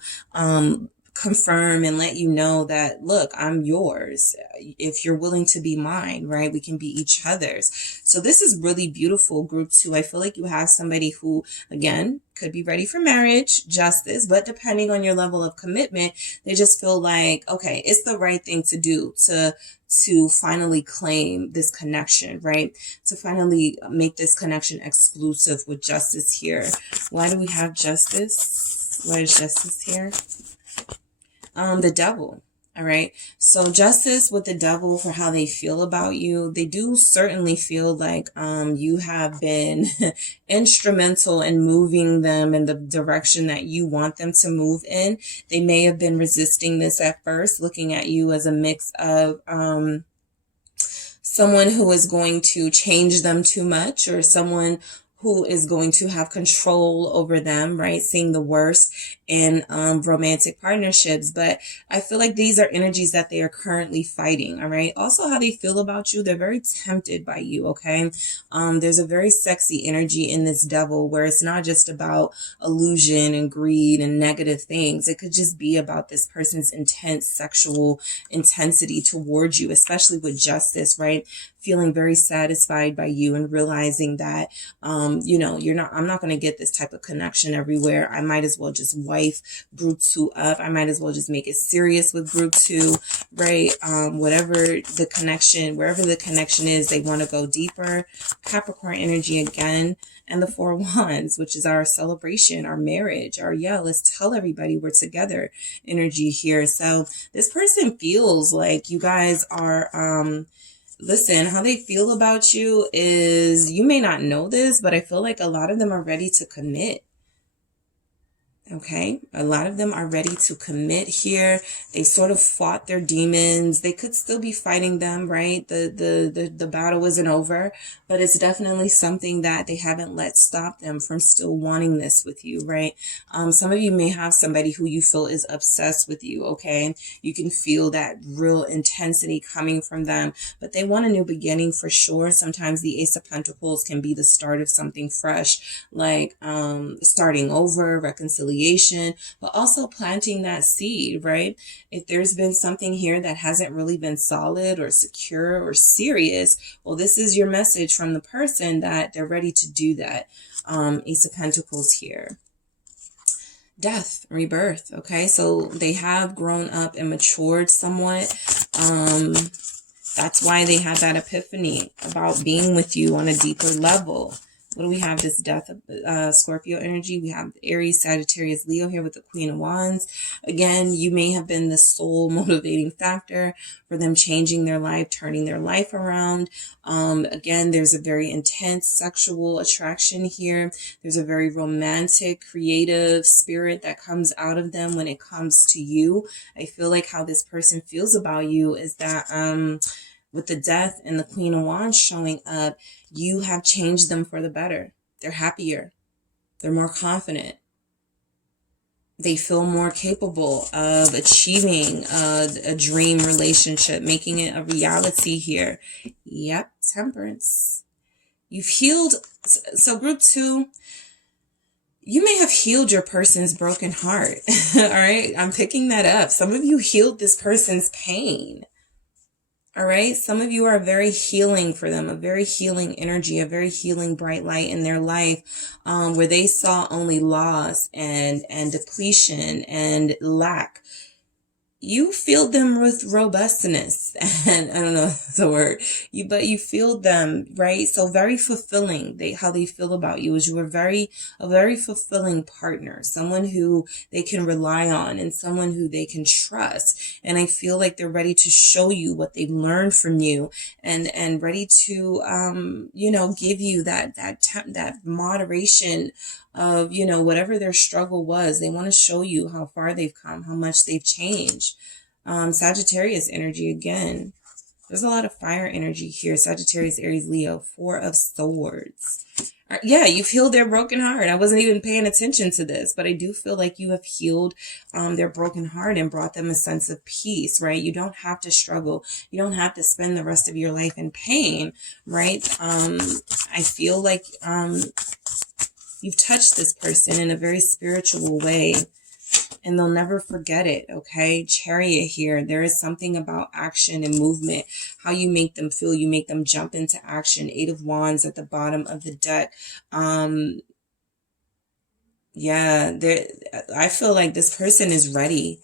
confirm and let you know that, look, I'm yours. If you're willing to be mine, right? We can be each other's. So this is really beautiful, Group 2. I feel like you have somebody who, again, could be ready for marriage, justice, but depending on your level of commitment, they just feel like, okay, it's the right thing to do to finally claim this connection, right? To finally make this connection exclusive with justice here. Why do we have justice? Why is justice here? The devil. All right. So justice with the devil for how they feel about you. They do certainly feel like you have been instrumental in moving them in the direction that you want them to move in. They may have been resisting this at first, looking at you as a mix of someone who is going to change them too much, or someone who is going to have control over them, right? Seeing the worst in romantic partnerships. But I feel like these are energies that they are currently fighting, all right? Also, how they feel about you, they're very tempted by you, okay? There's a very sexy energy in this devil where it's not just about illusion and greed and negative things. It could just be about this person's intense sexual intensity towards you, especially with justice, right? Feeling very satisfied by you and realizing that, you know, I'm not going to get this type of connection everywhere. I might as well just wife Group 2 up. I might as well just make it serious with Group 2, right? Whatever the connection, wherever the connection is, they want to go deeper. Capricorn energy again. And the Four of Wands, which is our celebration, our marriage, our, let's tell everybody we're together energy here. So this person feels like you guys are, listen, how they feel about you is, you may not know this, but I feel like a lot of them are ready to commit. Okay, a lot of them are ready to commit here. They sort of fought their demons. They could still be fighting them, right? The battle isn't over, but it's definitely something that they haven't let stop them from still wanting this with you, right? Some of you may have somebody who you feel is obsessed with you, okay? You can feel that real intensity coming from them, but they want a new beginning for sure. Sometimes the Ace of Pentacles can be the start of something fresh, like starting over, reconciliation, but also planting that seed, right? If there's been something here that hasn't really been solid or secure or serious, well, this is your message from the person that they're ready to do that. Ace of Pentacles here. Death, rebirth, okay? So they have grown up and matured somewhat. That's why they had that epiphany about being with you on a deeper level. What do we have? This death of Scorpio energy. We have Aries, Sagittarius, Leo here with the Queen of Wands. Again, you may have been the sole motivating factor for them changing their life, turning their life around. Again, there's a very intense sexual attraction here. There's a very romantic, creative spirit that comes out of them when it comes to you. I feel like how this person feels about you is that with the Death and the Queen of Wands showing up, you have changed them for the better. They're happier. They're more confident. They feel more capable of achieving a dream relationship, making it a reality here. Yep, Temperance. You've healed. So Group 2, you may have healed your person's broken heart. All right, I'm picking that up. Some of you healed this person's pain. All right. Some of you are very healing for them, a very healing energy, a very healing bright light in their life, where they saw only loss and depletion and lack. you filled them with robustness, and I don't know if that's a word, but you filled them, right? So very fulfilling. How they feel about you is you were a very fulfilling partner, someone who they can rely on and someone who they can trust. And I feel like they're ready to show you what they've learned from you, and ready to give you that moderation of, whatever their struggle was. They want to show you how far they've come, how much they've changed. Sagittarius energy again. There's a lot of fire energy here. Sagittarius, Aries, Leo, 4 of Swords. Yeah, you've healed their broken heart. I wasn't even paying attention to this, but I do feel like you have healed their broken heart and brought them a sense of peace, right? You don't have to struggle. You don't have to spend the rest of your life in pain, right? I feel like you've touched this person in a very spiritual way, and they'll never forget it, okay? Chariot here. There is something about action and movement, how you make them feel. You make them jump into action. 8 of Wands at the bottom of the deck. Yeah, I feel like this person is ready,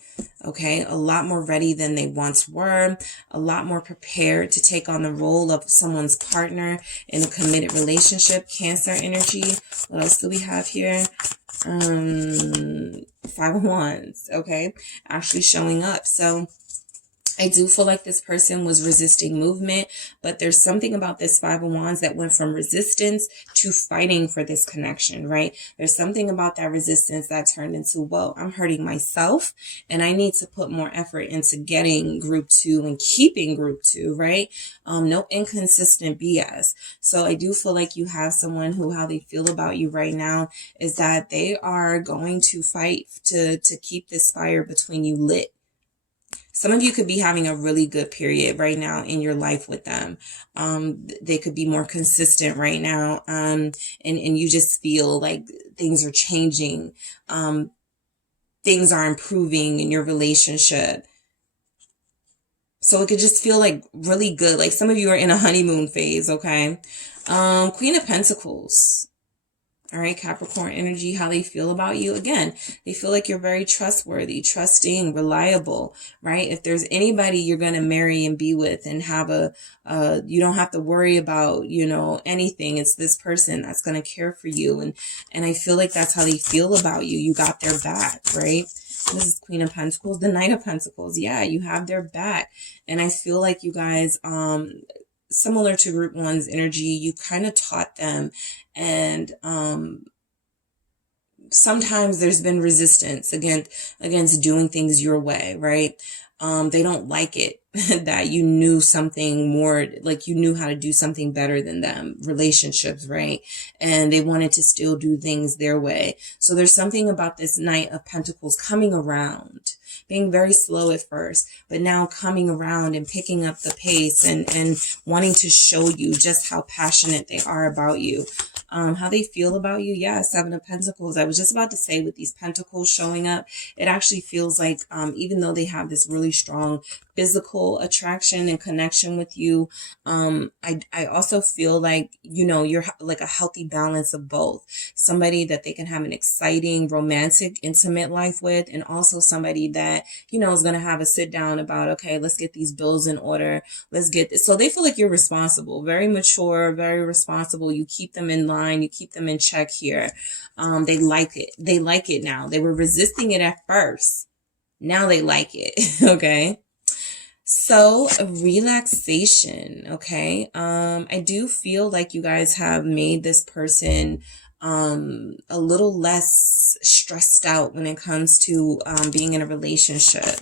okay? A lot more ready than they once were, a lot more prepared to take on the role of someone's partner in a committed relationship. Cancer energy. What else do we have here? 5 of Wands, okay? Actually showing up. So I do feel like this person was resisting movement, but there's something about this 5 of Wands that went from resistance to fighting for this connection, right? There's something about that resistance that turned into, whoa, I'm hurting myself and I need to put more effort into getting group 2 and keeping group 2, right? No inconsistent BS. So I do feel like you have someone who, how they feel about you right now is that they are going to fight to keep this fire between you lit. Some of you could be having a really good period right now in your life with them. They could be more consistent right now. And you just feel like things are changing. Things are improving in your relationship. So it could just feel like really good. Like some of you are in a honeymoon phase, okay? Queen of Pentacles. All right, Capricorn energy, how they feel about you. Again, they feel like you're very trustworthy, trusting, reliable, right? If there's anybody you're going to marry and be with and have you don't have to worry about, anything. It's this person that's going to care for you. And I feel like that's how they feel about you. You got their back, right? This is Queen of Pentacles, the Knight of Pentacles. Yeah, you have their back. And I feel like you guys, similar to group 1's energy, you kind of taught them, and sometimes there's been resistance against doing things your way, right? They don't like it that you knew something more, like you knew how to do something better than them, relationships, right? And they wanted to still do things their way. So there's something about this Knight of Pentacles coming around, being very slow at first, but now coming around and picking up the pace and wanting to show you just how passionate they are about you. How they feel about you. Yeah, 7 of Pentacles. I was just about to say, with these pentacles showing up, it actually feels like even though they have this really strong physical attraction and connection with you, I also feel like, you're like a healthy balance of both. Somebody that they can have an exciting, romantic, intimate life with, and also somebody that, is going to have a sit down about, okay, let's get these bills in order. Let's get this. So they feel like you're responsible, very mature, very responsible. You keep them in line. You keep them in check here. They like it. They like it now. They were resisting it at first. Now they like it. Okay. So relaxation. Okay. I do feel like you guys have made this person a little less stressed out when it comes to being in a relationship.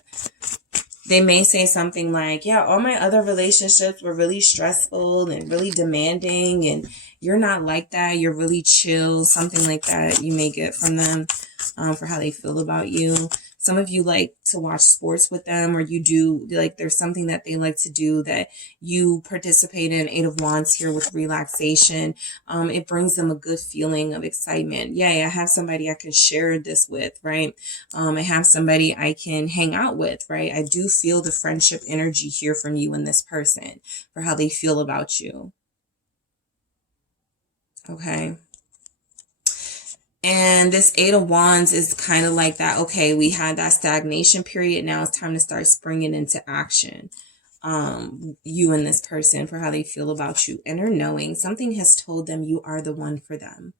They may say something like, yeah, all my other relationships were really stressful and really demanding, and you're not like that. You're really chill. Something like that you may get from them for how they feel about you. Some of you like to watch sports with them, or you do, like, there's something that they like to do that you participate in. 8 of Wands here with relaxation. It brings them a good feeling of excitement. Yeah, I have somebody I can share this with, right? I have somebody I can hang out with, right? I do feel the friendship energy here from you and this person for how they feel about you. Okay. And this Eight of Wands is kind of like that. Okay, we had that stagnation period. Now it's time to start springing into action. You and this person, for how they feel about you. Inner knowing. Something has told them you are the one for them.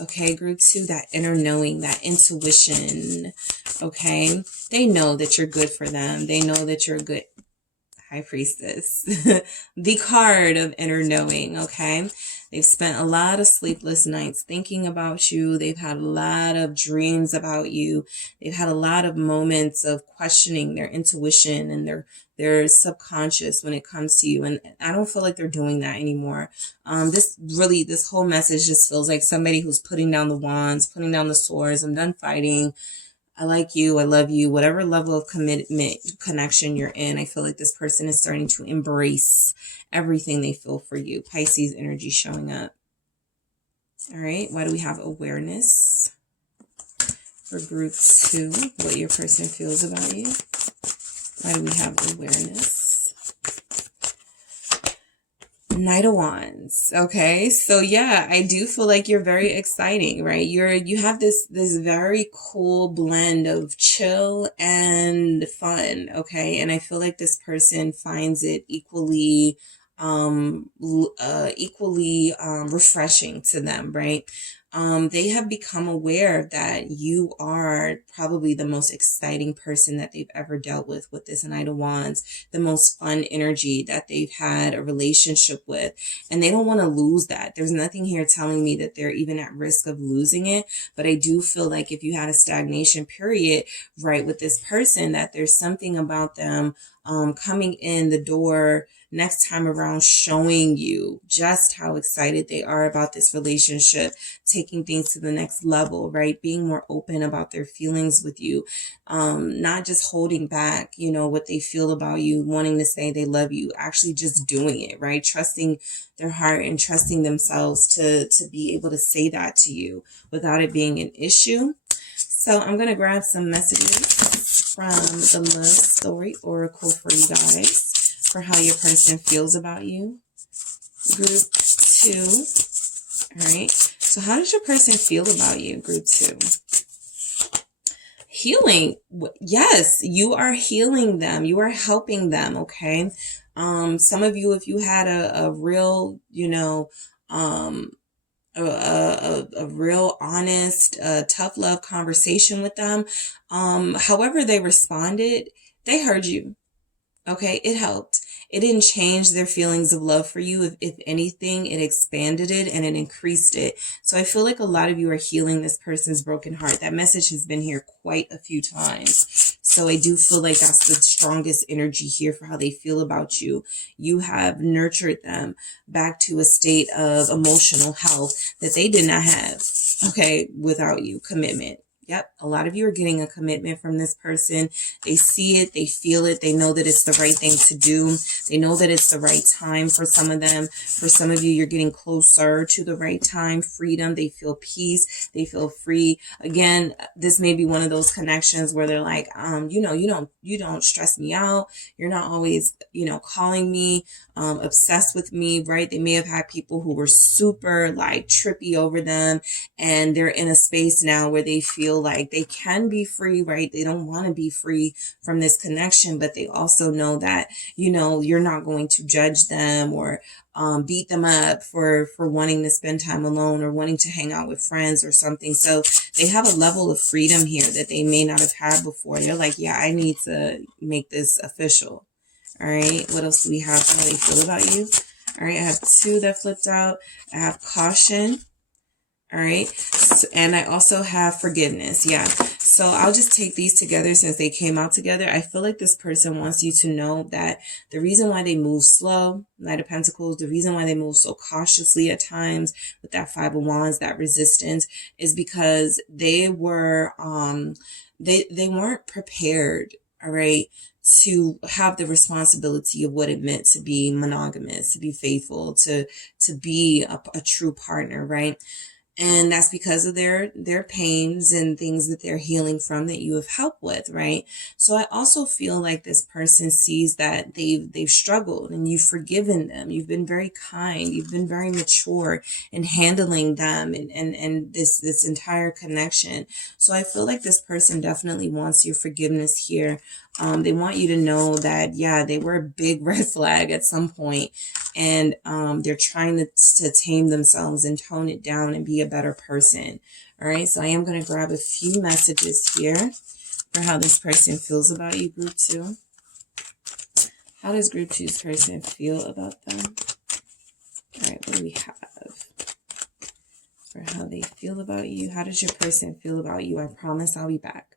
Okay, group 2, that inner knowing, that intuition. Okay, they know that you're good for them. They know that you're a good High Priestess. The card of inner knowing. Okay, they've spent a lot of sleepless nights thinking about you. They've had a lot of dreams about you. They've had a lot of moments of questioning their intuition and their subconscious when it comes to you. And I don't feel like they're doing that anymore. This whole message just feels like somebody who's putting down the wands, putting down the swords. I'm done fighting. I like you. I love you. Whatever level of commitment, connection you're in, I feel like this person is starting to embrace everything they feel for you. Pisces energy showing up. All right. Why do we have awareness for group 2? What your person feels about you. Why do we have awareness? Knight of Wands. Okay, so yeah, I do feel like you're very exciting, right? You have this very cool blend of chill and fun. Okay, and I feel like this person finds it equally refreshing to them, right? They have become aware that you are probably the most exciting person that they've ever dealt with this Knight of Wands, the most fun energy that they've had a relationship with, and they don't want to lose that. There's nothing here telling me that they're even at risk of losing it, but I do feel like if you had a stagnation period, right, with this person, that there's something about them coming in the door next time around, showing you just how excited they are about this relationship, taking things to the next level, right? Being more open about their feelings with you, not just holding back, what they feel about you, wanting to say they love you, actually just doing it, right? Trusting their heart and trusting themselves to be able to say that to you without it being an issue. So I'm going to grab some messages from the Love Story Oracle for you guys, for how your person feels about you. Group 2. All right. So how does your person feel about you, group 2? Healing. Yes, you are healing them. You are helping them. Okay. Some of you, if you had a real, a real honest, tough love conversation with them, however they responded, they heard you. Okay, it helped. It didn't change their feelings of love for you. If anything, it expanded it and it increased it. So I feel like a lot of you are healing this person's broken heart. That message has been here quite a few times. So I do feel like that's the strongest energy here for how they feel about you. You have nurtured them back to a state of emotional health that they did not have, okay, without you. Commitment. Yep, a lot of you are getting a commitment from this person. They see it, they feel it, they know that it's the right thing to do. They know that it's the right time for some of them. For some of you, you're getting closer to the right time, freedom. They feel peace, they feel free. Again, this may be one of those connections where they're like, you don't stress me out. You're not always, calling me, obsessed with me, right? They may have had people who were super like trippy over them, and they're in a space now where they feel like they can be free, right? They don't want to be free from this connection, but they also know that, you're not going to judge them or beat them up for wanting to spend time alone or wanting to hang out with friends or something. So they have a level of freedom here that they may not have had before. They're like, yeah, I need to make this official. All right. What else do we have? How they feel about you? All right. I have 2 that flipped out. I have caution. All right. So, and I also have forgiveness. Yeah. So I'll just take these together since they came out together. I feel like this person wants you to know that the reason why they move slow, Knight of Pentacles, the reason why they move so cautiously at times with that 5 of Wands, that resistance, is because they were, they weren't prepared. All right, to have the responsibility of what it meant to be monogamous, to be faithful, to be a true partner, right? And that's because of their pains and things that they're healing from that you have helped with, right? So I also feel like this person sees that they've struggled and you've forgiven them. You've been very kind. You've been very mature in handling them and this entire connection. So I feel like this person definitely wants your forgiveness here. They want you to know that, yeah, they were a big red flag at some point, and they're trying to tame themselves and tone it down and be a better person. All right, so I am going to grab a few messages here for how this person feels about you, Group 2. How does Group 2's person feel about them? All right, what do we have for how they feel about you? How does your person feel about you? I promise I'll be back.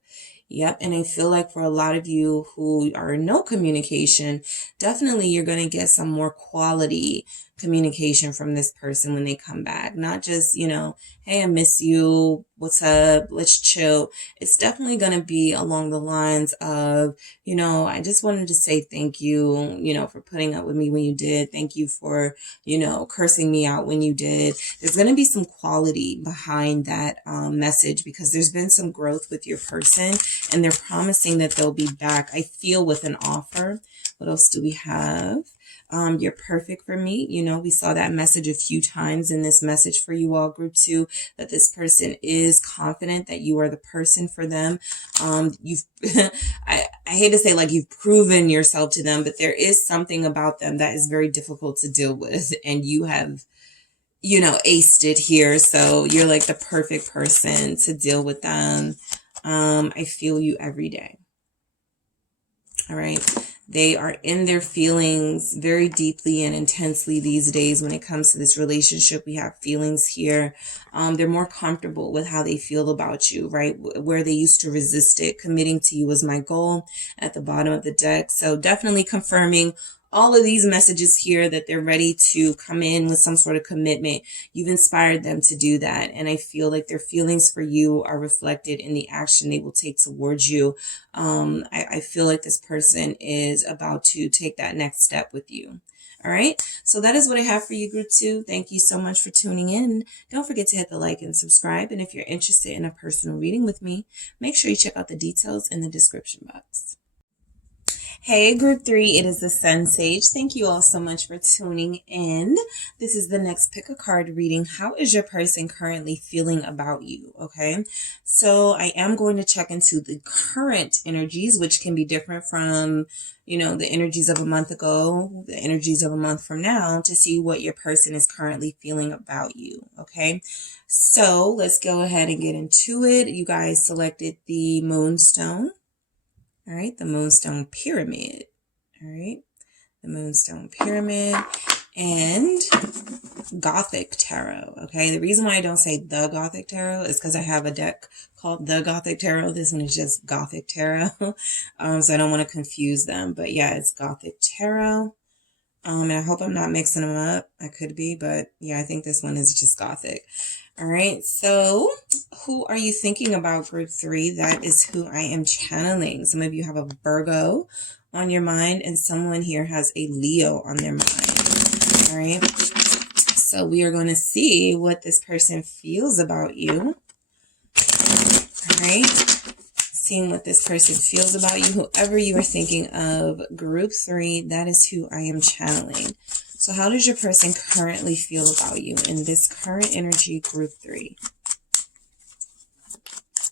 Yep. And I feel like for a lot of you who are in no communication, definitely you're going to get some more quality communication from this person when they come back. Not just, you know, hey, I miss you. What's up? Let's chill. It's definitely going to be along the lines of, you know, I just wanted to say thank you, you know, for putting up with me when you did. Thank you for, you know, cursing me out when you did. There's going to be some quality behind that message because there's been some growth with your person and they're promising that they'll be back. I feel with an offer. What else do we have? You're perfect for me. You know, we saw that message a few times in this message for you all, Group 2, that this person is confident that you are the person for them. You've, I hate to say like you've proven yourself to them, but there is something about them that is very difficult to deal with. And you have, you know, aced it here. So you're like the perfect person to deal with them. I feel you every day. All right. They are in their feelings very deeply and intensely these days when it comes to this relationship. We have feelings here. They're more comfortable with how they feel about you, right? Where they used to resist it. Committing to you was my goal at the bottom of the deck. So definitely confirming all of these messages here that they're ready to come in with some sort of commitment. You've inspired them to do that. And I feel like their feelings for you are reflected in the action they will take towards you. I feel like this person is about to take that next step with you. All right. So that is what I have for you, Group 2. Thank you so much for tuning in. Don't forget to hit the like and subscribe. And if you're interested in a personal reading with me, make sure you check out the details in the description box. Hey, Group 3, it is the SunSage. Thank you all so much for tuning in. This is the next pick a card reading. How is your person currently feeling about you? Okay, so I am going to check into the current energies, which can be different from, you know, the energies of a month ago, the energies of a month from now, to see what your person is currently feeling about you. Okay, so let's go ahead and get into it. You guys selected the Moonstone. All right, the Moonstone Pyramid. All right, the Moonstone Pyramid and Gothic Tarot. Okay, the reason why I don't say the Gothic Tarot is because I have a deck called the Gothic Tarot. This one is just Gothic Tarot. So I don't want to confuse them. But yeah, it's Gothic Tarot. And I hope I'm not mixing them up. I could be, but yeah, I think this one is just Gothic. All right, so who are you thinking about, Group 3? That is who I am channeling. Some of you have a Virgo on your mind, and someone here has a Leo on their mind. All right, so we are going to see what this person feels about you. All right, seeing what this person feels about you. Whoever you are thinking of, Group 3, that is who I am channeling. So how does your person currently feel about you in this current energy, Group 3? Let's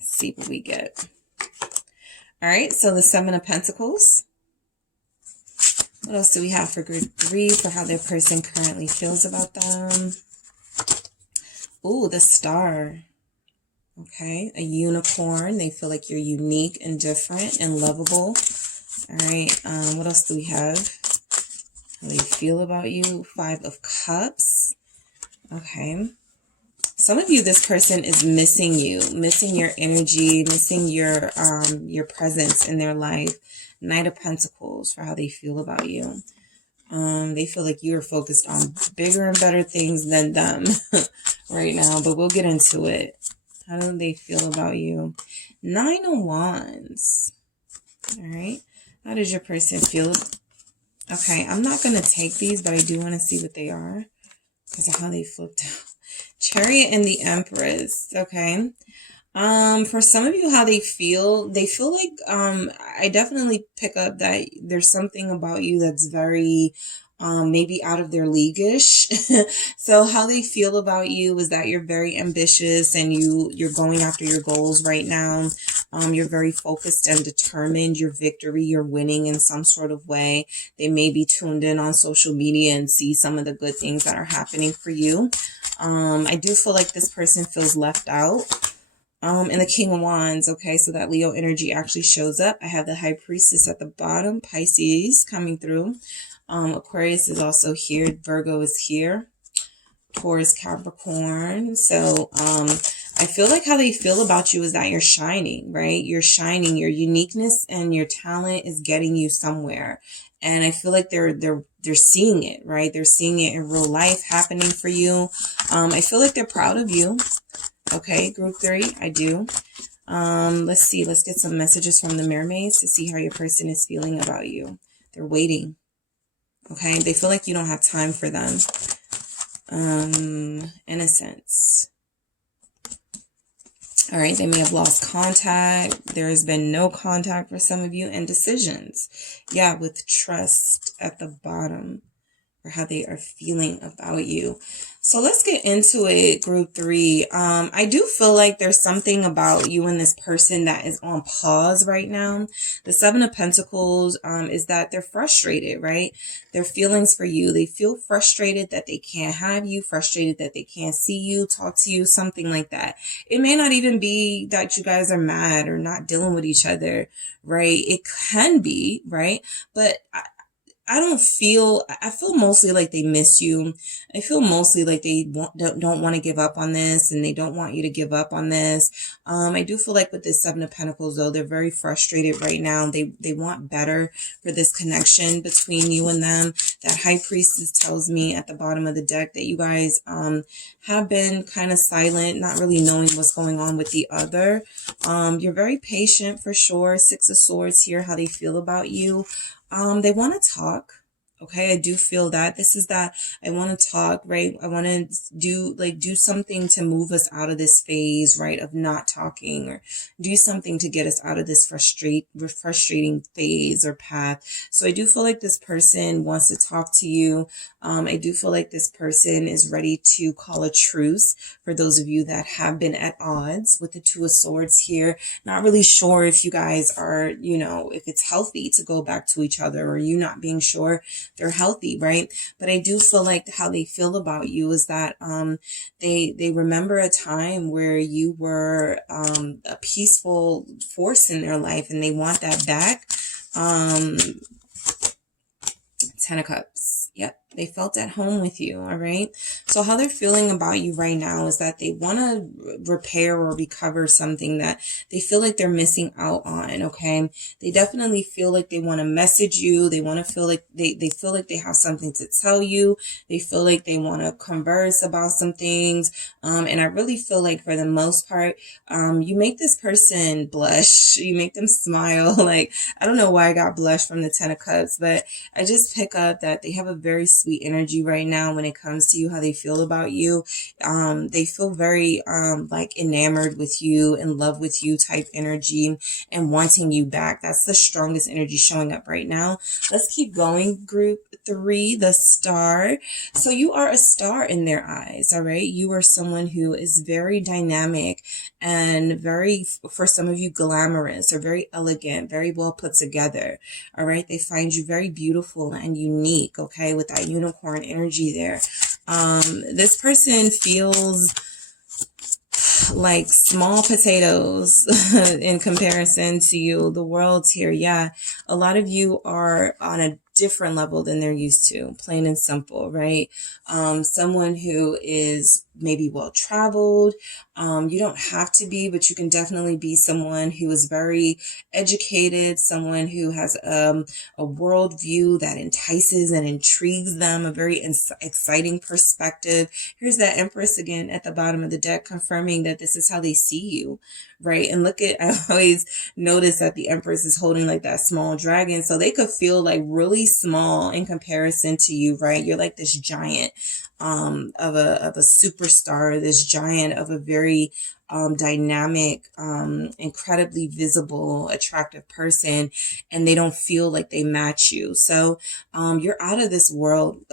see what we get. All right, so the 7 of Pentacles. What else do we have for Group 3 for how their person currently feels about them? Ooh, the Star. Okay, a Unicorn. They feel like you're unique and different and lovable. All right, what else do we have? How they feel about you? 5 of Cups. Okay. Some of you, this person is missing you, missing your energy, missing your presence in their life. Knight of Pentacles for how they feel about you. They feel like you are focused on bigger and better things than them right now, but we'll get into it. How do they feel about you? 9 of Wands. All right. How does your person feel? Okay, I'm not going to take these, but I do want to see what they are because of how they flipped out. Chariot and the Empress. Okay. For some of you, how they feel like, I definitely pick up that there's something about you that's very, maybe out of their league-ish. So how they feel about you is that you're very ambitious and you're going after your goals right now. You're very focused and determined. Your victory, you're winning in some sort of way. They may be tuned in on social media and see some of the good things that are happening for you. I do feel like this person feels left out. And the King of Wands, okay, so that Leo energy actually shows up. I have the High Priestess at the bottom, Pisces coming through. Aquarius is also here. Virgo is here. Taurus, Capricorn. So, I feel like how they feel about you is that you're shining, right? You're shining. Your uniqueness and your talent is getting you somewhere. And I feel like they're seeing it, right? They're seeing it in real life happening for you. I feel like they're proud of you. Okay, group 3, I do. Let's see. Let's get some messages from the mermaids to see how your person is feeling about you. They're waiting. Okay, they feel like you don't have time for them. In a sense. All right, they may have lost contact. There has been no contact for some of you, and decisions. Yeah, with trust at the bottom, or how they are feeling about you. So let's get into it, group 3. I do feel like there's something about you and this person that is on pause right now. The 7 of Pentacles is that they're frustrated, right? Their feelings for you. They feel frustrated that they can't have you, frustrated that they can't see you, talk to you, something like that. It may not even be that you guys are mad or not dealing with each other, right? It can be, right? But I feel mostly like they miss you. I feel mostly like they don't want to give up on this, and they don't want you to give up on this. I do feel like with this 7 of Pentacles, though, they're very frustrated right now. They want better for this connection between you and them. That High Priestess tells me at the bottom of the deck that you guys have been kind of silent, not really knowing what's going on with the other. You're very patient for sure. 6 of Swords here, how they feel about you. They want to talk. Okay, I do feel that. This is that I want to talk, right? I want to do something to move us out of this phase, right, of not talking, or do something to get us out of this frustrating phase or path. So I do feel like this person wants to talk to you. I do feel like this person is ready to call a truce for those of you that have been at odds with the 2 of Swords here. Not really sure if you guys are, if it's healthy to go back to each other, or you not being sure they're healthy, right? But I do feel like how they feel about you is that they remember a time where you were a peaceful force in their life, and they want that back. 10 of Cups. Yep, they felt at home with you, all right? So how they're feeling about you right now is that they want to repair or recover something that they feel like they're missing out on, okay? They definitely feel like they want to message you. They want to feel like they feel like they have something to tell you. They feel like they want to converse about some things. And I really feel like for the most part, you make this person blush. You make them smile. Like, I don't know why I got blush from the 10 of Cups, but I just pick up that they have a very sweet energy right now when it comes to you, how they feel about you. They feel very like enamored with you, in love with you type energy, and wanting you back. That's the strongest energy showing up right now. Let's keep going. Group 3, the Star. So you are a star in their eyes, all right? You are someone who is very dynamic and very, for some of you, glamorous, or very elegant, very well put together, all right? They find you very beautiful and unique, okay, with that unicorn energy there. This person feels like small potatoes in comparison to you. The world's here. Yeah, a lot of you are on a different level than they're used to, plain and simple, right? Someone who is maybe well traveled. You don't have to be, but you can definitely be someone who is very educated, someone who has a world view that entices and intrigues them, a very exciting perspective. Here's that Empress again at the bottom of the deck, confirming that this is how they see you, right? And look at, I always notice that the Empress is holding like that small dragon, so they could feel like really small in comparison to you, right? You're like this giant. a superstar, this giant of a very dynamic, incredibly visible, attractive person, and they don't feel like they match you. So you're out of this world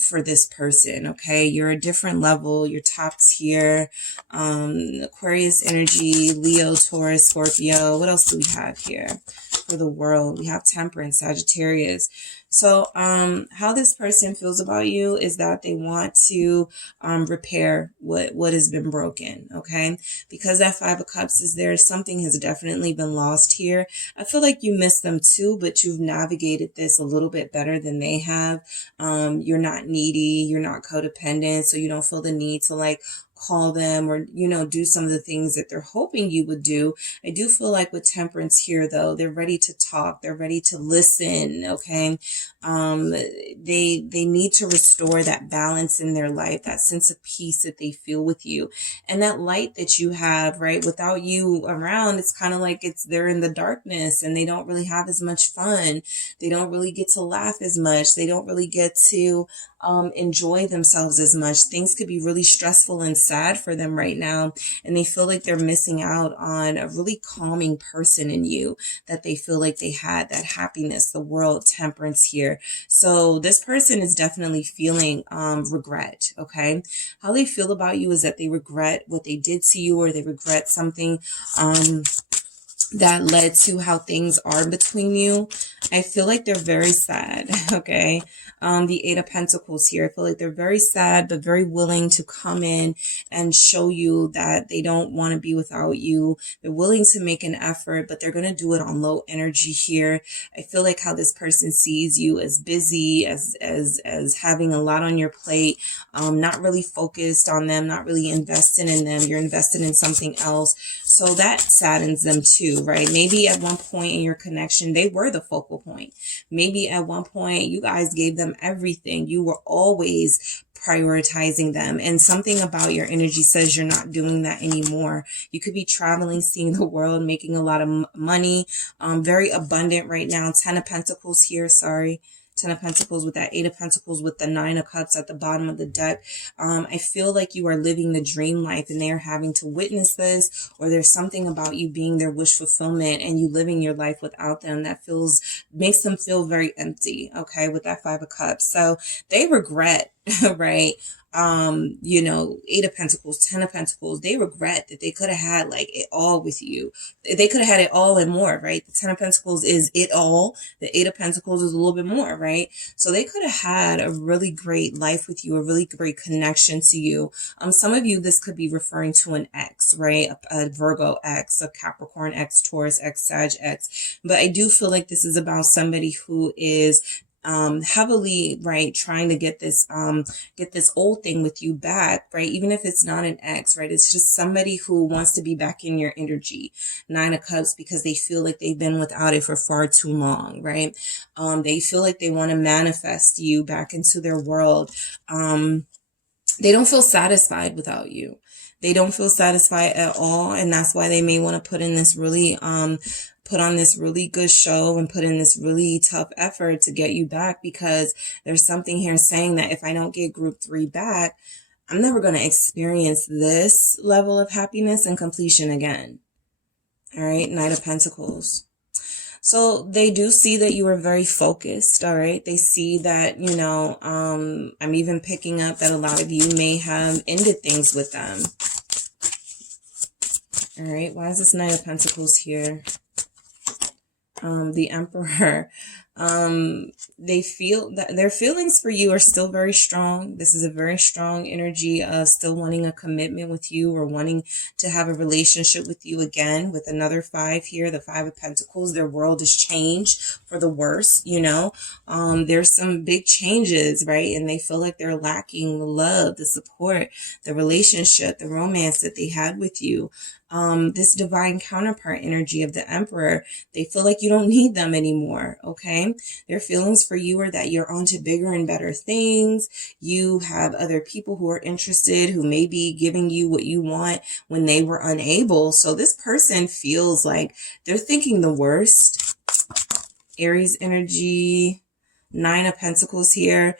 for this person, okay? You're a different level, you're top tier. Aquarius energy, Leo, Taurus, Scorpio. What else do we have here for the world? We have Temperance, Sagittarius. So how this person feels about you is that they want to repair what has been broken, okay? Because that Five of Cups is there, something has definitely been lost here. I feel like you miss them too, but you've navigated this a little bit better than they have. You're not needy, you're not codependent, so you don't feel the need to like call them or, you know, do some of the things that they're hoping you would do. I do feel like with Temperance here, though, they're ready to talk. They're ready to listen. Okay. They need to restore that balance in their life, that sense of peace that they feel with you, and that light that you have, right? Without you around, it's kind of like they're in the darkness and they don't really have as much fun. They don't really get to laugh as much. They don't really get to enjoy themselves as much. Things could be really stressful and sad for them right now, and they feel like they're missing out on a really calming person in you, that they feel like they had that happiness, the world, Temperance here. So this person is definitely feeling regret, okay? How they feel about you is that they regret what they did to you, or they regret something that led to how things are between you. I feel like they're very sad, okay? The Eight of Pentacles here. I feel like they're very sad, but very willing to come in and show you that they don't want to be without you. They're willing to make an effort, but they're going to do it on low energy here. I feel like how this person sees you as busy, as having a lot on your plate, not really focused on them, not really invested in them. You're invested in something else. So that saddens them too, right? Maybe at one point in your connection, they were the focal point. Maybe at one point you guys gave them everything. You were always prioritizing them, and something about your energy says you're not doing that anymore. You could be traveling, seeing the world, making a lot of money, very abundant right now. 10 of Pentacles here, sorry. 10 of Pentacles with that 8 of Pentacles with the 9 of Cups at the bottom of the deck. I feel like you are living the dream life and they are having to witness this, or there's something about you being their wish fulfillment and you living your life without them that makes them feel very empty, okay, with that 5 of Cups. So they regret, right? You know, 8 of Pentacles, 10 of Pentacles, they regret that they could have had like it all with you. They could have had it all and more, right? The 10 of Pentacles is it all. The 8 of Pentacles is a little bit more, right? So they could have had a really great life with you, a really great connection to you. Some of you, this could be referring to an ex, right? A Virgo ex, a Capricorn ex, Taurus ex, Sag ex. But I do feel like this is about somebody who is heavily, right, trying to get this old thing with you back, right? Even if it's not an ex, right? It's just somebody who wants to be back in your energy. 9 of Cups, because they feel like they've been without it for far too long, right? They feel like they want to manifest you back into their world. They don't feel satisfied without you. They don't feel satisfied at all, and that's why they may want to put on this really good show and put in this really tough effort to get you back, because there's something here saying that if I don't get group 3 back, I'm never going to experience this level of happiness and completion again. All right, Knight of Pentacles. So they do see that you are very focused, all right? They see that, you know, I'm even picking up that a lot of you may have ended things with them. All right, why is this Knight of Pentacles here? The Emperor. They feel that their feelings for you are still very strong. This is a very strong energy of still wanting a commitment with you, or wanting to have a relationship with you again. With another 5 here, the 5 of Pentacles, their world has changed for the worse, you know. There's some big changes, right? And they feel like they're lacking the love, the support, the relationship, the romance that they had with you. This divine counterpart energy of the Emperor, they feel like you don't need them anymore, okay? Their feelings for you are that you're on to bigger and better things. You have other people who are interested, who may be giving you what you want when they were unable. So this person feels like they're thinking the worst. Aries energy, 9 of Pentacles here.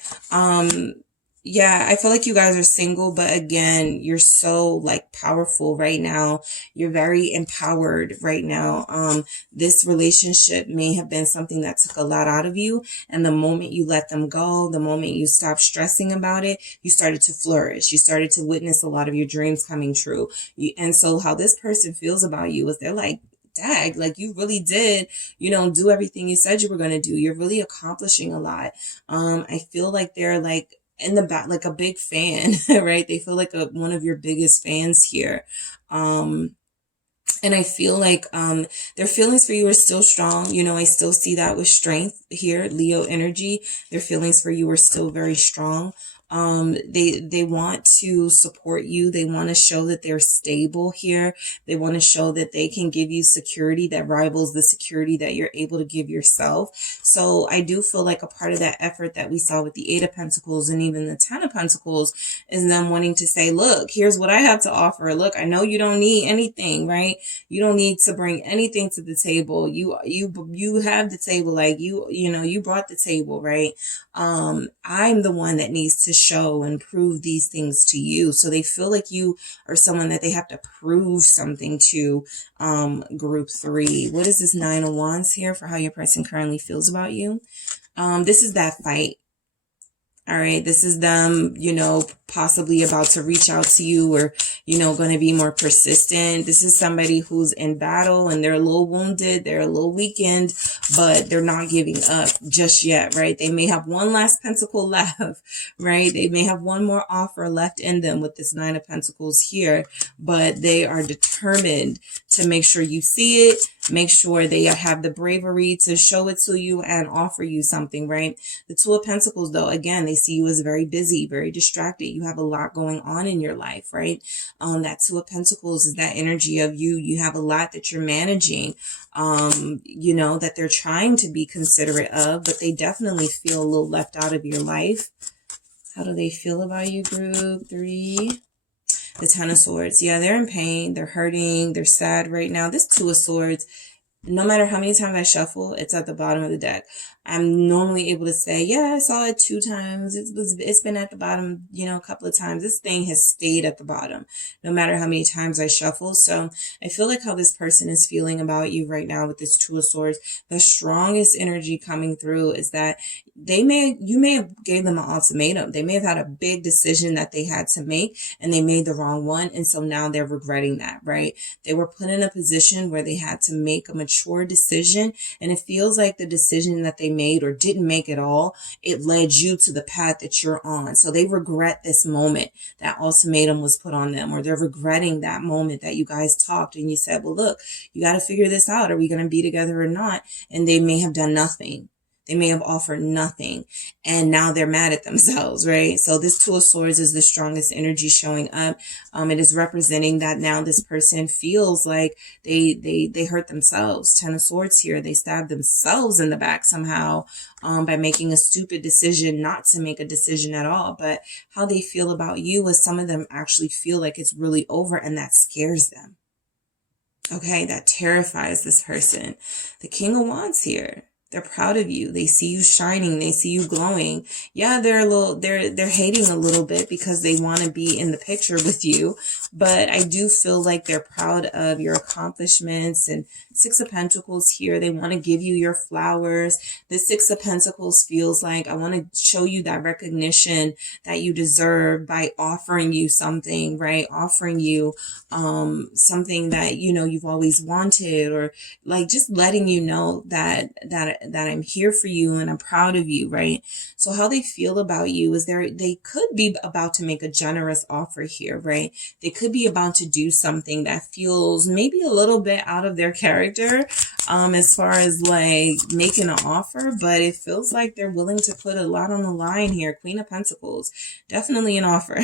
Yeah, I feel like you guys are single, but again, you're so like powerful right now. You're very empowered right now. This relationship may have been something that took a lot out of you. And the moment you let them go, the moment you stop stressing about it, you started to flourish. You started to witness a lot of your dreams coming true. And so how this person feels about you is they're like, dag, like you really did, do everything you said you were going to do. You're really accomplishing a lot. I feel like they're like in the back, like a big fan, right? They feel like one of your biggest fans here. And I feel like their feelings for you are still strong. I still see that with strength here, Leo energy. Their feelings for you are still very strong. They want to support you. They want to show that they're stable here. They want to show that they can give you security that rivals the security that you're able to give yourself. So I do feel like a part of that effort that we saw with the Eight of Pentacles and even the Ten of Pentacles is them wanting to say, look, here's what I have to offer. Look, I know you don't need anything, right? You don't need to bring anything to the table. You have the table, like you brought the table, right? I'm the one that needs to show and prove these things to you. So they feel like you are someone that they have to prove something to. Group 3. What is this Nine of Wands here for how your person currently feels about you? This is that fight. All right. This is them, possibly about to reach out to you or, going to be more persistent. This is somebody who's in battle and they're a little wounded. They're a little weakened, but they're not giving up just yet, right? They may have one last pentacle left, right? They may have one more offer left in them with this Nine of Pentacles here, but they are determined to make sure you see it, make sure they have the bravery to show it to you and offer you something, right? The Two of Pentacles, though, again, they see you as very busy, very distracted. You have a lot going on in your life, right? That Two of Pentacles is that energy of you have a lot that you're managing, that they're trying to be considerate of, but they definitely feel a little left out of your life. How do they feel about you, group 3? The Ten of Swords. Yeah, they're in pain. They're hurting. They're sad right now. This Two of Swords, no matter how many times I shuffle, it's at the bottom of the deck. I'm normally able to say, yeah, I saw it 2 times. It's been at the bottom, a couple of times. This thing has stayed at the bottom, no matter how many times I shuffle. So I feel like how this person is feeling about you right now with this Two of Swords, the strongest energy coming through is that you may have gave them an ultimatum. They may have had a big decision that they had to make and they made the wrong one. And so now they're regretting that, right? They were put in a position where they had to make a mature decision. And it feels like the decision that they made or didn't make at all, it led you to the path that you're on. So they regret this moment that ultimatum was put on them, or they're regretting that moment that you guys talked and you said, well, look, you got to figure this out. Are we going to be together or not? And they may have done nothing. They may have offered nothing and now they're mad at themselves, right? So this Two of Swords is the strongest energy showing up. It is representing that now this person feels like they hurt themselves. Ten of Swords here. They stabbed themselves in the back somehow by making a stupid decision not to make a decision at all. But how they feel about you is some of them actually feel like it's really over and that scares them. Okay, that terrifies this person. The King of Wands here. They're proud of you. They see you shining. They see you glowing. Yeah, they're hating a little bit because they want to be in the picture with you. But I do feel like they're proud of your accomplishments. And Six of Pentacles here, they want to give you your flowers. The Six of Pentacles feels like I want to show you that recognition that you deserve by offering you something, right? Offering you something that, you've always wanted, or like just letting you know that I'm here for you and I'm proud of you, right? So how they feel about you is they could be about to make a generous offer here, right? They could be about to do something that feels maybe a little bit out of their character as far as like making an offer, but it feels like they're willing to put a lot on the line here. Queen of Pentacles, definitely an offer.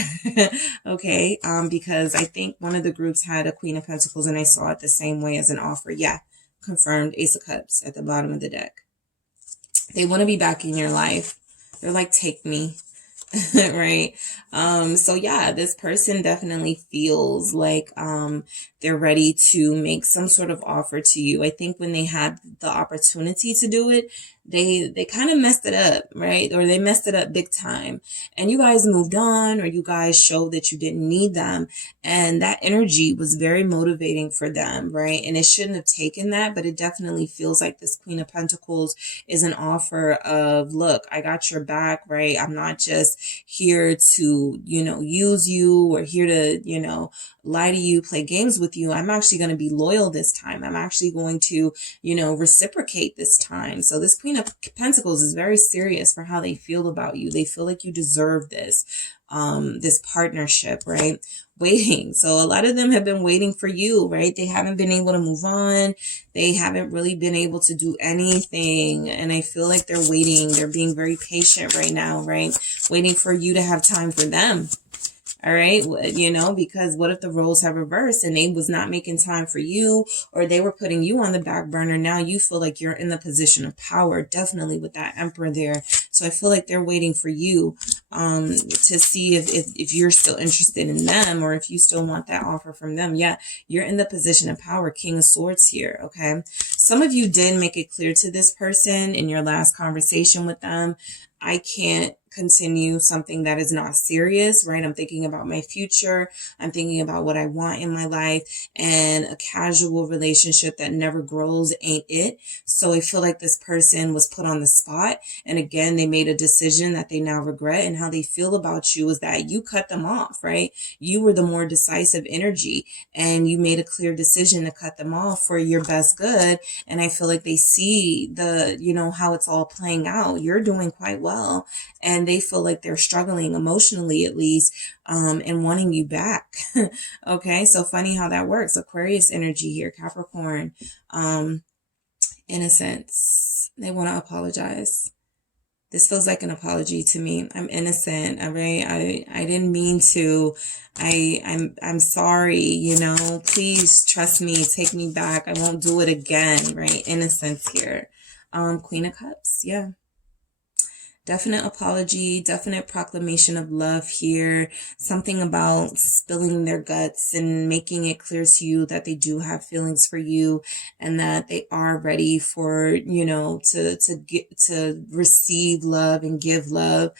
Okay, because I think one of the groups had a Queen of Pentacles and I saw it the same way as an offer. Yeah, confirmed. Ace of Cups at the bottom of the deck. They want to be back in your life. They're like, take me. right? So yeah, this person definitely feels like they're ready to make some sort of offer to you. I think when they had the opportunity to do it, they kind of messed it up, right? Or they messed it up big time. And you guys moved on, or you guys showed that you didn't need them. And that energy was very motivating for them, right? And it shouldn't have taken that, but it definitely feels like this Queen of Pentacles is an offer of, look, I got your back, right? I'm not just here to, use you, or here to, lie to you, play games with you. I'm actually going to be loyal this time. I'm actually going to, reciprocate this time. So this Queen of Pentacles is very serious for how they feel about you. They feel like you deserve this partnership, right? Waiting. So a lot of them have been waiting for you, right? They haven't been able to move on. They haven't really been able to do anything. And I feel like they're waiting. They're being very patient right now, right? Waiting for you to have time for them. All right. Because what if the roles have reversed and they was not making time for you, or they were putting you on the back burner? Now you feel like you're in the position of power, definitely with that Emperor there. So I feel like they're waiting for you to see if you're still interested in them, or if you still want that offer from them. Yeah, you're in the position of power, King of Swords here. Okay. Some of you did make it clear to this person in your last conversation with them, I can't continue something that is not serious, right? I'm thinking about my future. I'm thinking about what I want in my life, and a casual relationship that never grows ain't it. So I feel like this person was put on the spot. And again, they made a decision that they now regret. And how they feel about you is that you cut them off, right? You were the more decisive energy, and you made a clear decision to cut them off for your best good. And I feel like they see how it's all playing out. You're doing quite well, and they feel like they're struggling emotionally, at least, and wanting you back. Okay, so funny how that works. Aquarius energy here, Capricorn. Innocence. They want to apologize. This feels like an apology to me. I'm innocent. All right. I didn't mean to. I'm sorry. Please trust me. Take me back. I won't do it again. Right. Innocence here. Queen of Cups. Yeah. Definite apology, definite proclamation of love here. Something about spilling their guts and making it clear to you that they do have feelings for you, and that they are ready for, to receive love and give love.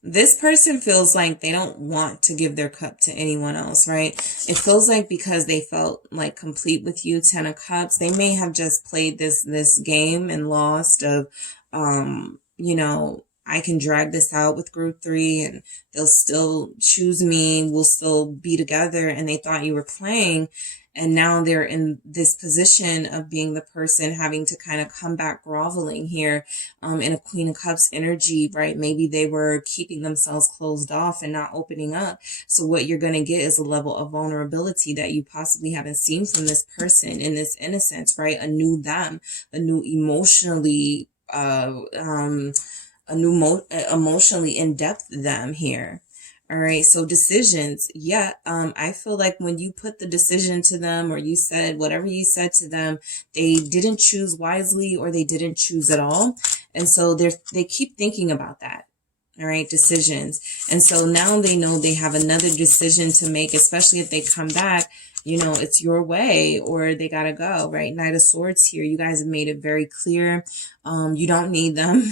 This person feels like they don't want to give their cup to anyone else, right? It feels like because they felt like complete with you, 10 of Cups, they may have just played this game and lost of, I can drag this out with group 3 and they'll still choose me. We'll still be together. And they thought you were playing. And now they're in this position of being the person having to kind of come back groveling here in a Queen of Cups energy, right? Maybe they were keeping themselves closed off and not opening up. So what you're going to get is a level of vulnerability that you possibly haven't seen from this person in this innocence, right? A new them, a new emotionally, emotionally in-depth them here. All right. So decisions. Yeah. I feel like when you put the decision to them, or you said whatever you said to them, they didn't choose wisely, or they didn't choose at all. And so they keep thinking about that. All right. Decisions. And so now they know they have another decision to make, especially if they come back. It's your way, or they got to go, right? Knight of Swords here. You guys have made it very clear. You don't need them,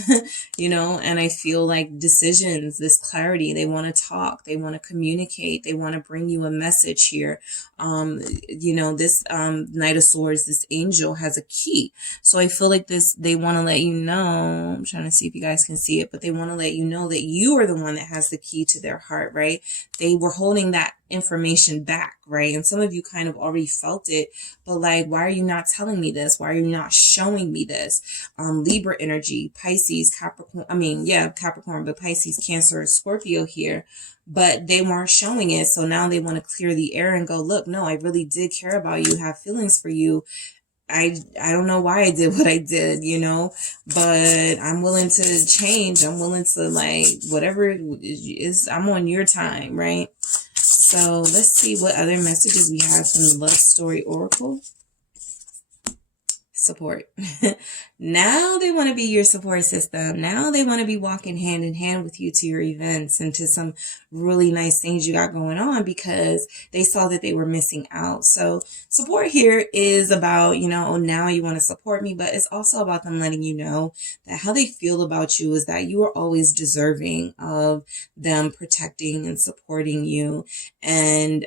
and I feel like decisions, this clarity, they want to talk, they want to communicate, they want to bring you a message here. This Knight of Swords, this angel has a key. So I feel like they want to let you know, I'm trying to see if you guys can see it, but they want to let you know that you are the one that has the key to their heart, right? They were holding that information back, right? And some of you kind of already felt it, but like, why are you not telling me this? Why are you not showing me this? Libra energy, Pisces, Capricorn, but Pisces, Cancer, Scorpio here, but they weren't showing it. So now they want to clear the air and go, look, no, I really did care about you, have feelings for you. I don't know why I did what I did, but I'm willing to change. I'm willing to whatever it is, I'm on your time, right? So let's see what other messages we have from the Love Story Oracle. Support. Now they want to be your support system. Now they want to be walking hand in hand with you to your events and to some really nice things you got going on because they saw that they were missing out. So support here is about, you know, oh, now you want to support me, but it's also about them letting you know that how they feel about you is that you are always deserving of them protecting and supporting you and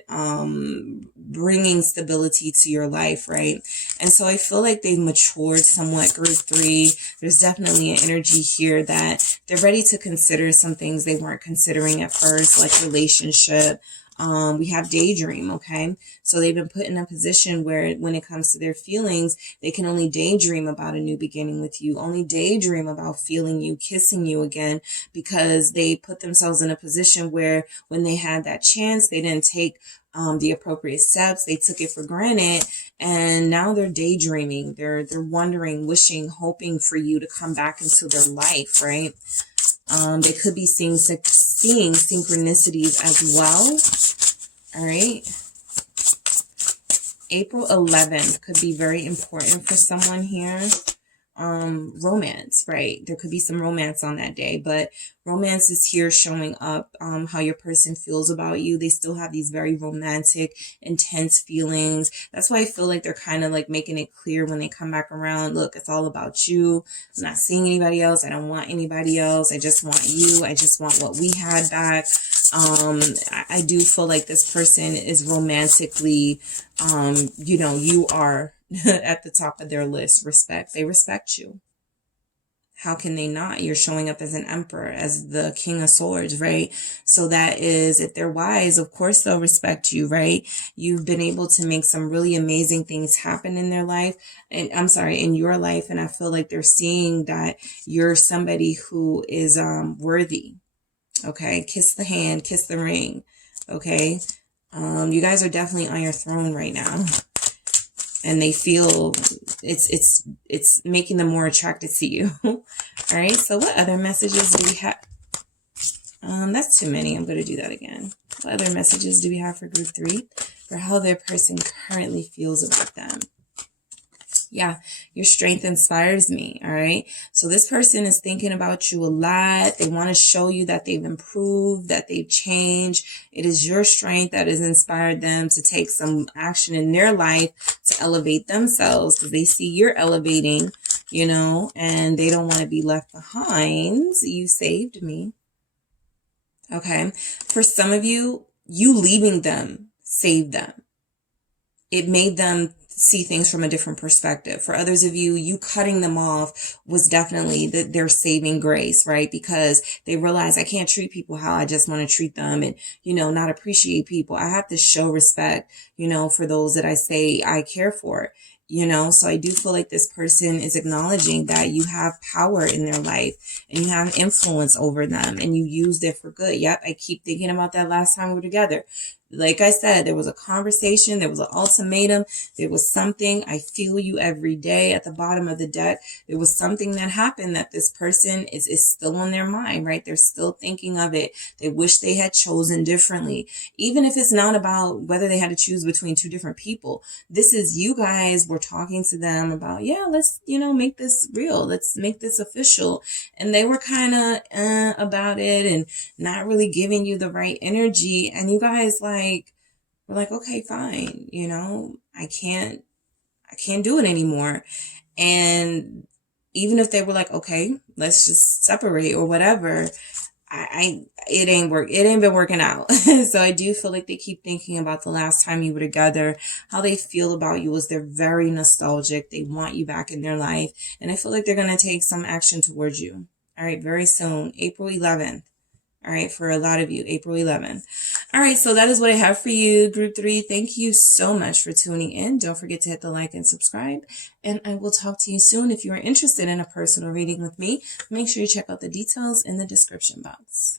bringing stability to your life, right? And so I feel like they've matured somewhat, group 3. There's definitely an energy here that they're ready to consider some things they weren't considering at first, like relationship. We have daydream, okay? So they've been put in a position where when it comes to their feelings, they can only daydream about a new beginning with you, only daydream about feeling you, kissing you again, because they put themselves in a position where when they had that chance, they didn't take the appropriate steps. They took it for granted, and now they're daydreaming. They're wondering, wishing, hoping for you to come back into their life, right? They could be seeing synchronicities as well. All right. April 11th could be very important for someone here. Romance, right? There could be some romance on that day, but romance is here showing up, how your person feels about you. They still have these very romantic, intense feelings. That's why I feel like they're kind of like making it clear when they come back around. Look, it's all about you. I'm not seeing anybody else. I don't want anybody else. I just want you. I just want what we had back. I do feel like this person is romantically, you know, you are at the top of their list. Respect. They respect you. How can they not? You're showing up as an emperor, as the king of swords, right? So that is, if they're wise, of course they'll respect you, right? You've been able to make some really amazing things happen in their life. And I'm sorry, in your life. And I feel like they're seeing that you're somebody who is worthy. Okay. Kiss the hand, kiss the ring. Okay. You guys are definitely on your throne right now. And they feel it's making them more attracted to you. All right. So what other messages do we have? That's too many. I'm going to do that again. What other messages do we have for group 3 for how their person currently feels about them? Yeah, your strength inspires me. All right. So this person is thinking about you a lot. They want to show you that they've improved, that they've changed. It is your strength that has inspired them to take some action in their life to elevate themselves, because they see you're elevating, you know, and they don't want to be left behind. You saved me. Okay. For some of you, you leaving them saved them. It made them see things from a different perspective. For others of you, you cutting them off was definitely their saving grace, right? Because they realize I can't treat people how I just want to treat them and, you know, not appreciate people. I have to show respect, you know, for those that I say I care for. You know, so I do feel like this person is acknowledging that you have power in their life and you have influence over them and you used it for good. Yep, I keep thinking about that last time we were together. Like I said, there was a conversation, there was an ultimatum, there was something. I feel you every day at the bottom of the deck. There was something that happened that this person is still on their mind, right? They're still thinking of it. They wish they had chosen differently. Even if it's not about whether they had to choose between two different people. This is you guys were talking to them about, yeah, let's, you know, make this real. Let's make this official. And they were kind of about it and not really giving you the right energy. And you guys we're like, okay, fine. You know, I can't do it anymore. And even if they were like, okay, let's just separate or whatever, it ain't been working out. So I do feel like they keep thinking about the last time you were together. How they feel about you is they're very nostalgic. They want you back in their life. And I feel like they're going to take some action towards you. All right. Very soon, April 11th. All right. For a lot of you, April 11th. All right. So that is what I have for you, group 3. Thank you so much for tuning in. Don't forget to hit the like and subscribe. And I will talk to you soon. If you are interested in a personal reading with me, make sure you check out the details in the description box.